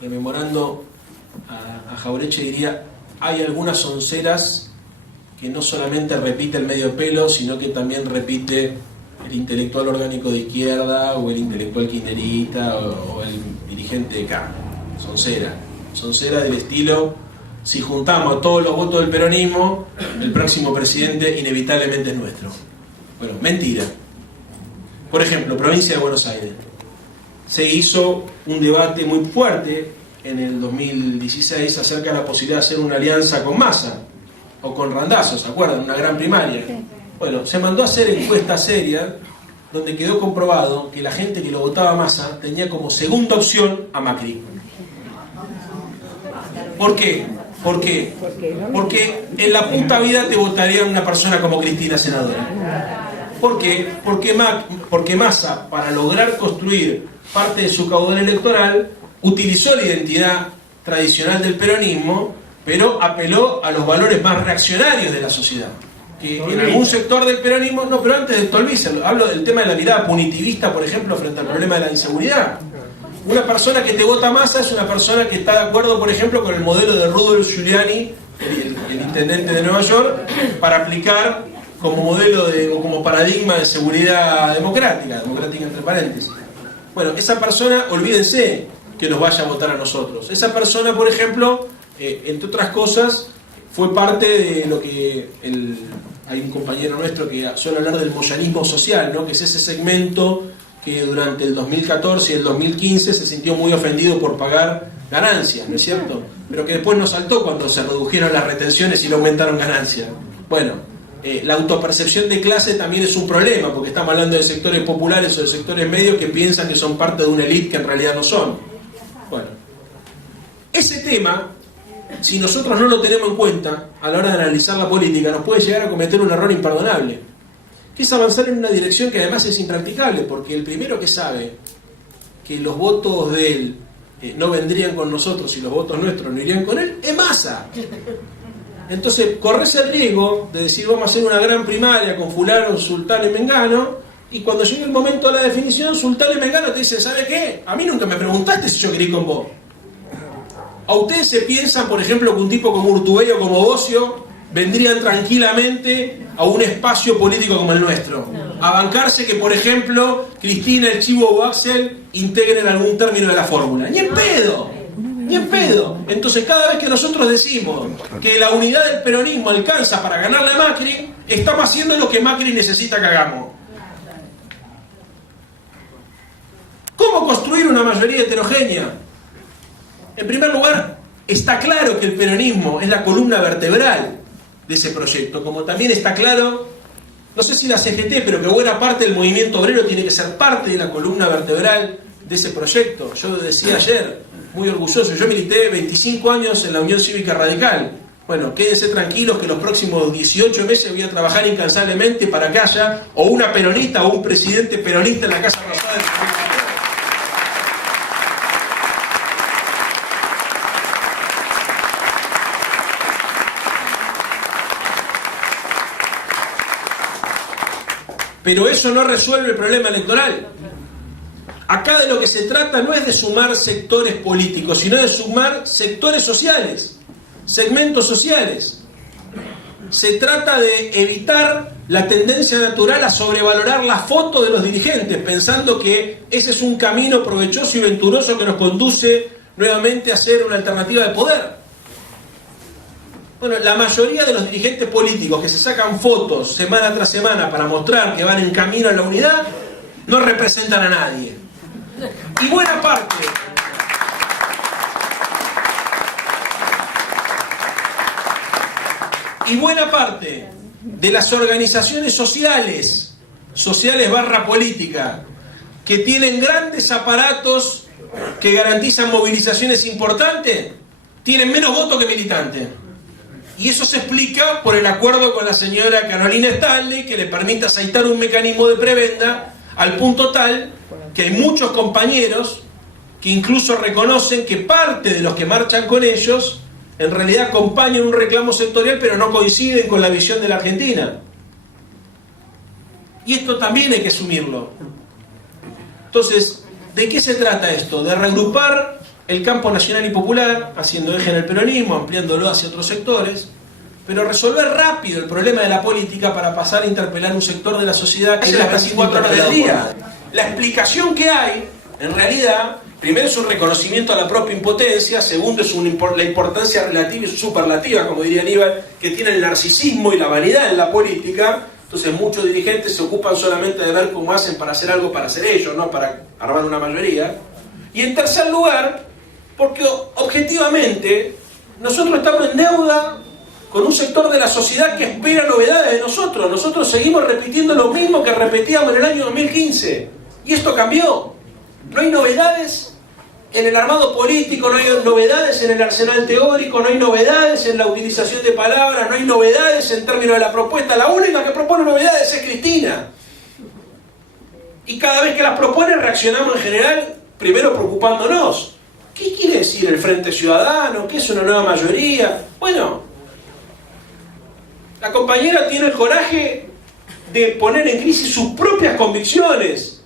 rememorando a Jaureche, diría, hay algunas sonceras que no solamente repite el medio pelo, sino que también repite el intelectual orgánico de izquierda, o el intelectual kirchnerista, o el dirigente de K. Soncera del estilo, si juntamos a todos los votos del peronismo, el próximo presidente inevitablemente es nuestro. Bueno, mentira. Por ejemplo, provincia de Buenos Aires. Se hizo un debate muy fuerte en el 2016 acerca de la posibilidad de hacer una alianza con Massa o con Randazzo, ¿se acuerdan? Una gran primaria. Bueno, se mandó a hacer encuestas serias donde quedó comprobado que la gente que lo votaba a Massa tenía como segunda opción a Macri. ¿Por qué? Porque en la puta vida te votaría una persona como Cristina senadora. ¿Por qué? Porque Massa, para lograr construir parte de su caudal electoral, utilizó la identidad tradicional del peronismo, pero apeló a los valores más reaccionarios de la sociedad. Que en algún sector del peronismo, no, pero antes de Tolbizer, hablo del tema de la mirada punitivista, por ejemplo, frente al problema de la inseguridad. Una persona que te vota Massa es una persona que está de acuerdo, por ejemplo, con el modelo de Rudolph Giuliani, el intendente de Nueva York, para aplicar como modelo o como paradigma de seguridad democrática entre paréntesis. Bueno, esa persona, olvídense que nos vaya a votar a nosotros. Esa persona, por ejemplo, entre otras cosas, fue parte de lo que hay un compañero nuestro que suele hablar del moyanismo social, ¿no? Que es ese segmento que durante el 2014 y el 2015 se sintió muy ofendido por pagar ganancias, ¿no es cierto? Pero que después no saltó cuando se redujeron las retenciones y le aumentaron ganancias. Bueno, la autopercepción de clase también es un problema, porque estamos hablando de sectores populares o de sectores medios que piensan que son parte de una élite que en realidad no son. Bueno, ese tema, si nosotros no lo tenemos en cuenta a la hora de analizar la política, nos puede llegar a cometer un error imperdonable, que es avanzar en una dirección que además es impracticable, porque el primero que sabe que los votos de él no vendrían con nosotros y los votos nuestros no irían con él, es Massa. Entonces corres el riesgo de decir vamos a hacer una gran primaria con fulano, sultán y mengano, y cuando llegue el momento de la definición, sultán y mengano te dicen, ¿sabe qué? A mí nunca me preguntaste si yo quería ir con vos. ¿A ustedes se piensan, por ejemplo, que un tipo como Urtubey o como Bocio vendrían tranquilamente a un espacio político como el nuestro? A bancarse que, por ejemplo, Cristina, el Chivo o Axel integren algún término de la fórmula. ¡Ni en pedo! ¡Ni en pedo! Entonces, cada vez que nosotros decimos que la unidad del peronismo alcanza para ganarle a Macri, estamos haciendo lo que Macri necesita que hagamos. ¿Cómo construir una mayoría heterogénea? En primer lugar, está claro que el peronismo es la columna vertebral de ese proyecto, como también está claro, no sé si la CGT, pero que buena parte del movimiento obrero tiene que ser parte de la columna vertebral de ese proyecto. Yo decía ayer, muy orgulloso, yo milité 25 años en la Unión Cívica Radical. Bueno, quédense tranquilos que los próximos 18 meses voy a trabajar incansablemente para que haya o una peronista o un presidente peronista en la Casa Rosada del Parlamento. Pero eso no resuelve el problema electoral. Acá de lo que se trata no es de sumar sectores políticos, sino de sumar sectores sociales, segmentos sociales. Se trata de evitar la tendencia natural a sobrevalorar la foto de los dirigentes, pensando que ese es un camino provechoso y venturoso que nos conduce nuevamente a ser una alternativa de poder. Bueno, la mayoría de los dirigentes políticos que se sacan fotos semana tras semana para mostrar que van en camino a la unidad, no representan a nadie. Y buena parte de las organizaciones sociales barra política, que tienen grandes aparatos que garantizan movilizaciones importantes, tienen menos votos que militantes. Y eso se explica por el acuerdo con la señora Carolina Stanley, que le permite aceitar un mecanismo de prebenda al punto tal que hay muchos compañeros que incluso reconocen que parte de los que marchan con ellos en realidad acompañan un reclamo sectorial, pero no coinciden con la visión de la Argentina. Y esto también hay que asumirlo. Entonces, ¿de qué se trata esto? De reagrupar el campo nacional y popular, haciendo eje en el peronismo, ampliándolo hacia otros sectores, pero resolver rápido el problema de la política para pasar a interpelar un sector de la sociedad que es las 24 horas del día. La explicación que hay, en realidad, primero es un reconocimiento a la propia impotencia, segundo es la importancia relativa y superlativa, como diría Aníbal, que tiene el narcisismo y la vanidad en la política. Entonces muchos dirigentes se ocupan solamente de ver cómo hacen para hacer algo para hacer ellos, no para armar una mayoría. Y en tercer lugar, porque objetivamente nosotros estamos en deuda con un sector de la sociedad que espera novedades de nosotros. Nosotros seguimos repitiendo lo mismo que repetíamos en el año 2015. Y esto cambió. No hay novedades en el armado político, no hay novedades en el arsenal teórico, no hay novedades en la utilización de palabras, no hay novedades en términos de la propuesta. La única que propone novedades es Cristina. Y cada vez que las propone reaccionamos en general, primero preocupándonos. ¿Qué quiere decir el Frente Ciudadano? ¿Qué es una nueva mayoría? Bueno, la compañera tiene el coraje de poner en crisis sus propias convicciones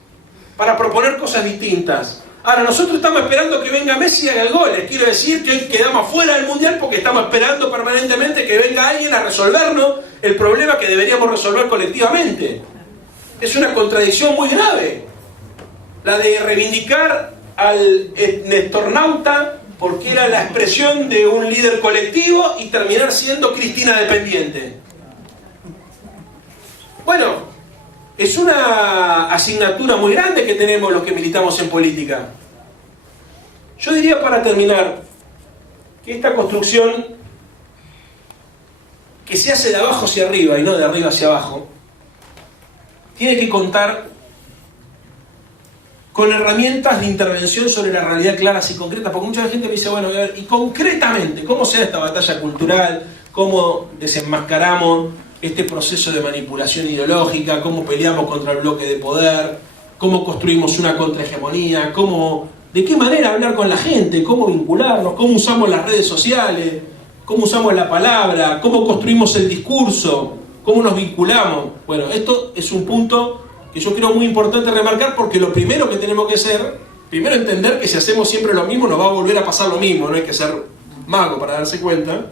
para proponer cosas distintas. Ahora, nosotros estamos esperando que venga Messi y haga el gol. Les quiero decir que hoy quedamos fuera del Mundial porque estamos esperando permanentemente que venga alguien a resolvernos el problema que deberíamos resolver colectivamente. Es una contradicción muy grave la de reivindicar al nestornauta porque era la expresión de un líder colectivo, y terminar siendo Cristina dependiente. Bueno, es una asignatura muy grande que tenemos los que militamos en política. Yo diría, para terminar, que esta construcción, que se hace de abajo hacia arriba y no de arriba hacia abajo, tiene que contar con herramientas de intervención sobre la realidad claras y concretas, porque mucha gente me dice, bueno, a ver, y concretamente, ¿cómo se da esta batalla cultural? ¿Cómo desenmascaramos este proceso de manipulación ideológica? ¿Cómo peleamos contra el bloque de poder? ¿Cómo construimos una contrahegemonía? ¿De qué manera hablar con la gente? ¿Cómo vincularnos? ¿Cómo usamos las redes sociales? ¿Cómo usamos la palabra? ¿Cómo construimos el discurso? ¿Cómo nos vinculamos? Bueno, esto es un punto que yo creo muy importante remarcar, porque lo primero que tenemos que hacer, primero entender que si hacemos siempre lo mismo nos va a volver a pasar lo mismo, no hay que ser mago para darse cuenta.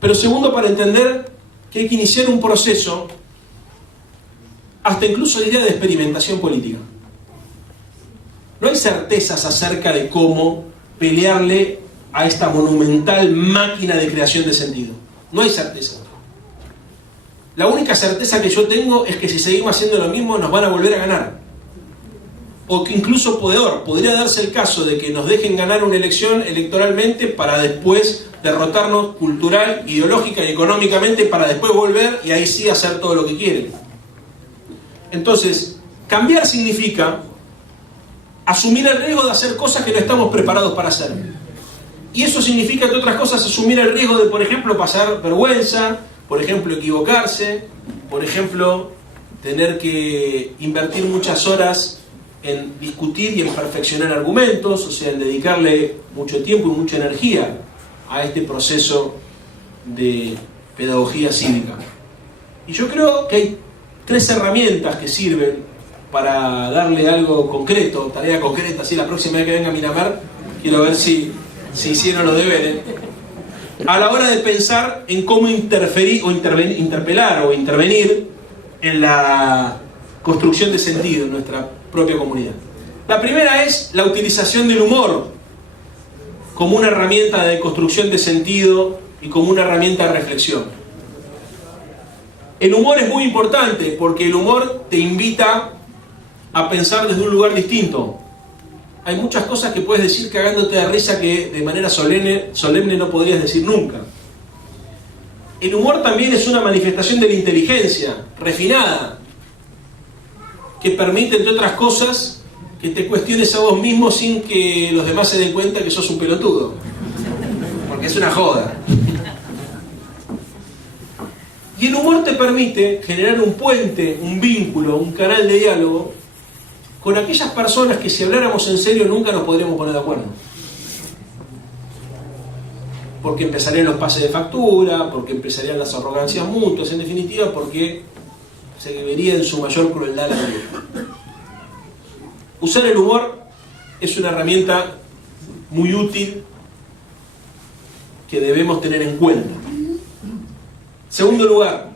Pero segundo, para entender que hay que iniciar un proceso, hasta incluso diría de experimentación política. No hay certezas acerca de cómo pelearle a esta monumental máquina de creación de sentido. No hay certeza. La única certeza que yo tengo es que si seguimos haciendo lo mismo nos van a volver a ganar. O que incluso peor, podría darse el caso de que nos dejen ganar una elección electoralmente para después derrotarnos cultural, ideológica y económicamente, para después volver y ahí sí hacer todo lo que quieren. Entonces, cambiar significa asumir el riesgo de hacer cosas que no estamos preparados para hacer. Y eso significa, entre otras cosas, asumir el riesgo de, por ejemplo, pasar vergüenza, por ejemplo, equivocarse, por ejemplo, tener que invertir muchas horas en discutir y en perfeccionar argumentos, o sea, en dedicarle mucho tiempo y mucha energía a este proceso de pedagogía cívica. Y yo creo que hay 3 herramientas que sirven para darle algo concreto, tarea concreta. Así la próxima vez que venga a Miramar, quiero ver si hicieron los deberes. A la hora de pensar en cómo interferir o interpelar o intervenir en la construcción de sentido en nuestra propia comunidad. La primera es la utilización del humor como una herramienta de construcción de sentido y como una herramienta de reflexión. El humor es muy importante porque el humor te invita a pensar desde un lugar distinto. Hay muchas cosas que puedes decir cagándote de risa que de manera solemne no podrías decir nunca. El humor también es una manifestación de la inteligencia refinada, que permite, entre otras cosas, que te cuestiones a vos mismo sin que los demás se den cuenta que sos un pelotudo. Porque es una joda. Y el humor te permite generar un puente, un vínculo, un canal de diálogo con aquellas personas que, si habláramos en serio, nunca nos podríamos poner de acuerdo. Porque empezarían los pases de factura, porque empezarían las arrogancias mutuas, en definitiva, porque se vería en su mayor crueldad la vida. Usar el humor es una herramienta muy útil que debemos tener en cuenta. Segundo lugar,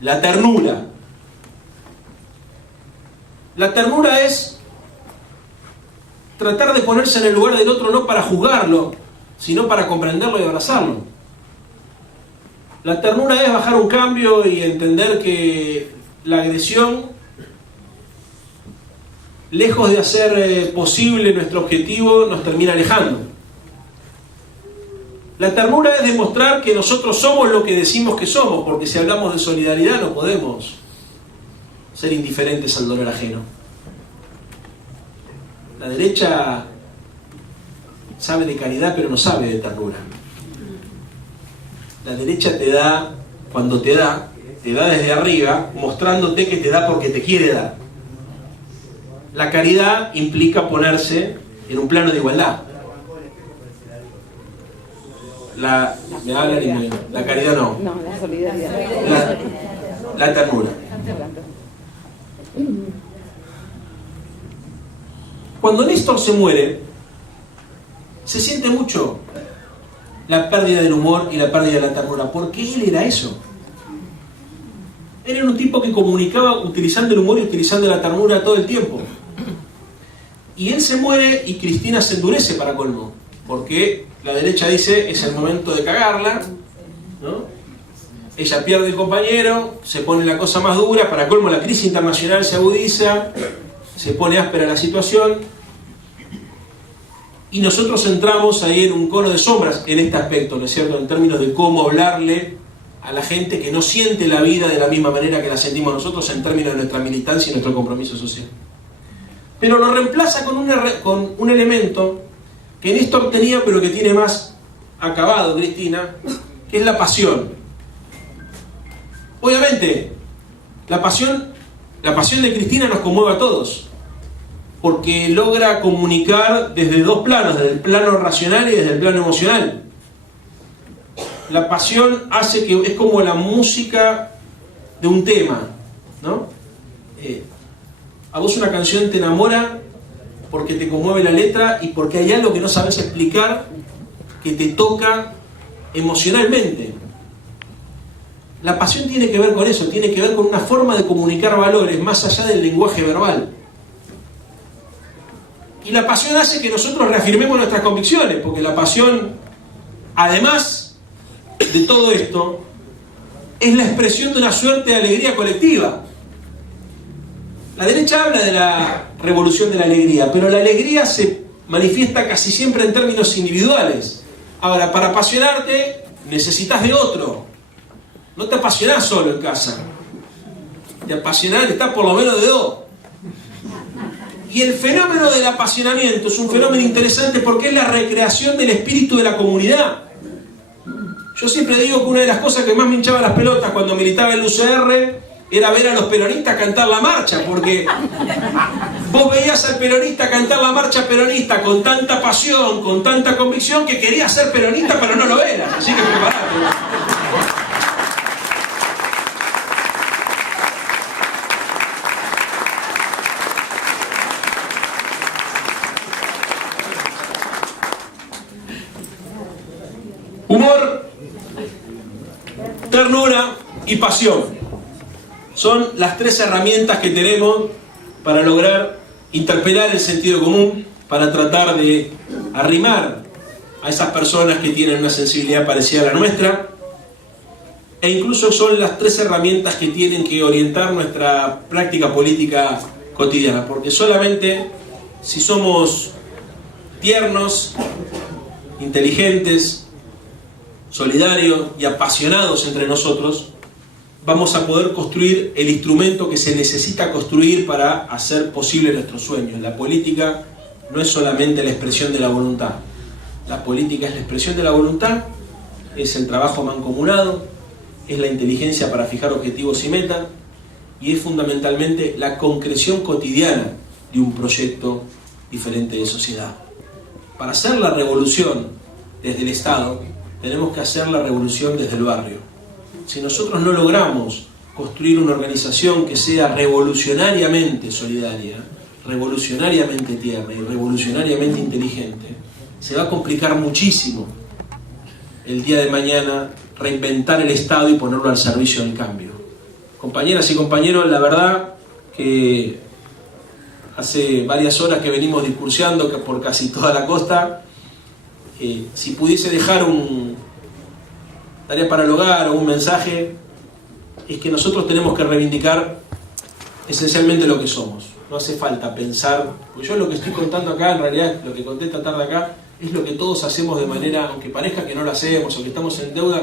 la ternura. La ternura es tratar de ponerse en el lugar del otro, no para juzgarlo, sino para comprenderlo y abrazarlo. La ternura es bajar un cambio y entender que la agresión, lejos de hacer posible nuestro objetivo, nos termina alejando. La ternura es demostrar que nosotros somos lo que decimos que somos, porque si hablamos de solidaridad no podemos ser indiferentes al dolor ajeno. La derecha sabe de caridad pero no sabe de ternura. La derecha te da, cuando te da desde arriba, mostrándote que te da porque te quiere dar. La caridad implica ponerse en un plano de igualdad. La caridad no. No, la solidaridad. La ternura. Cuando Néstor se muere, se siente mucho la pérdida del humor y la pérdida de la ternura, porque él era eso. Él era un tipo que comunicaba utilizando el humor y utilizando la ternura todo el tiempo. Y él se muere y Cristina se endurece para colmo, porque la derecha dice es el momento de cagarla, ¿no? Ella pierde el compañero, se pone la cosa más dura, para colmo la crisis internacional se agudiza, se pone áspera la situación, y nosotros entramos ahí en un cono de sombras en este aspecto, ¿no es cierto?, en términos de cómo hablarle a la gente que no siente la vida de la misma manera que la sentimos nosotros en términos de nuestra militancia y nuestro compromiso social. Pero lo reemplaza con un elemento que Néstor tenía, pero que tiene más acabado Cristina, que es la pasión. Obviamente, la pasión de Cristina nos conmueve a todos, porque logra comunicar desde dos planos, desde el plano racional y desde el plano emocional. La pasión hace que es como la música de un tema, ¿no? A vos una canción te enamora porque te conmueve la letra y porque hay algo que no sabes explicar que te toca emocionalmente. La pasión tiene que ver con eso, tiene que ver con una forma de comunicar valores más allá del lenguaje verbal. Y la pasión hace que nosotros reafirmemos nuestras convicciones, porque la pasión, además de todo esto, es la expresión de una suerte de alegría colectiva. La derecha habla de la revolución de la alegría, pero la alegría se manifiesta casi siempre en términos individuales. Ahora, para apasionarte, necesitas de otro. No te apasionás solo en casa. Te apasionás, estás por lo menos de dos. Y el fenómeno del apasionamiento es un fenómeno interesante porque es la recreación del espíritu de la comunidad. Yo siempre digo que una de las cosas que más me hinchaba las pelotas cuando militaba en el UCR era ver a los peronistas cantar la marcha, porque vos veías al peronista cantar la marcha peronista con tanta pasión, con tanta convicción, que quería ser peronista pero no lo era. Así que preparate. Humor, ternura y pasión son las tres herramientas que tenemos para lograr interpelar el sentido común, para tratar de arrimar a esas personas que tienen una sensibilidad parecida a la nuestra, e incluso son las tres herramientas que tienen que orientar nuestra práctica política cotidiana, porque solamente si somos tiernos, inteligentes, solidarios y apasionados entre nosotros, vamos a poder construir el instrumento que se necesita construir para hacer posible nuestros sueños. La política no es solamente la expresión de la voluntad. La política es la expresión de la voluntad, es el trabajo mancomunado, es la inteligencia para fijar objetivos y metas, y es fundamentalmente la concreción cotidiana de un proyecto diferente de sociedad. Para hacer la revolución desde el Estado, tenemos que hacer la revolución desde el barrio. Si nosotros no logramos construir una organización que sea revolucionariamente solidaria, revolucionariamente tierna y revolucionariamente inteligente, se va a complicar muchísimo el día de mañana reinventar el Estado y ponerlo al servicio del cambio. Compañeras y compañeros, la verdad que hace varias horas que venimos discursiando por casi toda la costa. Si pudiese dejar tarea para el hogar o un mensaje, es que nosotros tenemos que reivindicar esencialmente lo que somos. No hace falta pensar, porque yo lo que estoy contando acá, en realidad lo que conté esta tarde acá, es lo que todos hacemos de manera, aunque parezca que no lo hacemos o que estamos en deuda,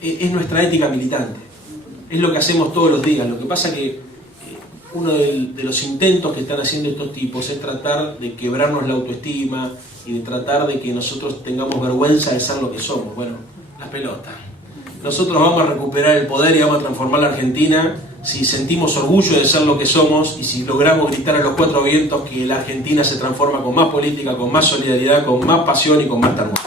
es nuestra ética militante. Es lo que hacemos todos los días. Lo que pasa que uno de los intentos que están haciendo estos tipos es tratar de quebrarnos la autoestima y de tratar de que nosotros tengamos vergüenza de ser lo que somos. Bueno, las pelotas. Nosotros vamos a recuperar el poder y vamos a transformar la Argentina si sentimos orgullo de ser lo que somos y si logramos gritar a los cuatro vientos que la Argentina se transforma con más política, con más solidaridad, con más pasión y con más ternura.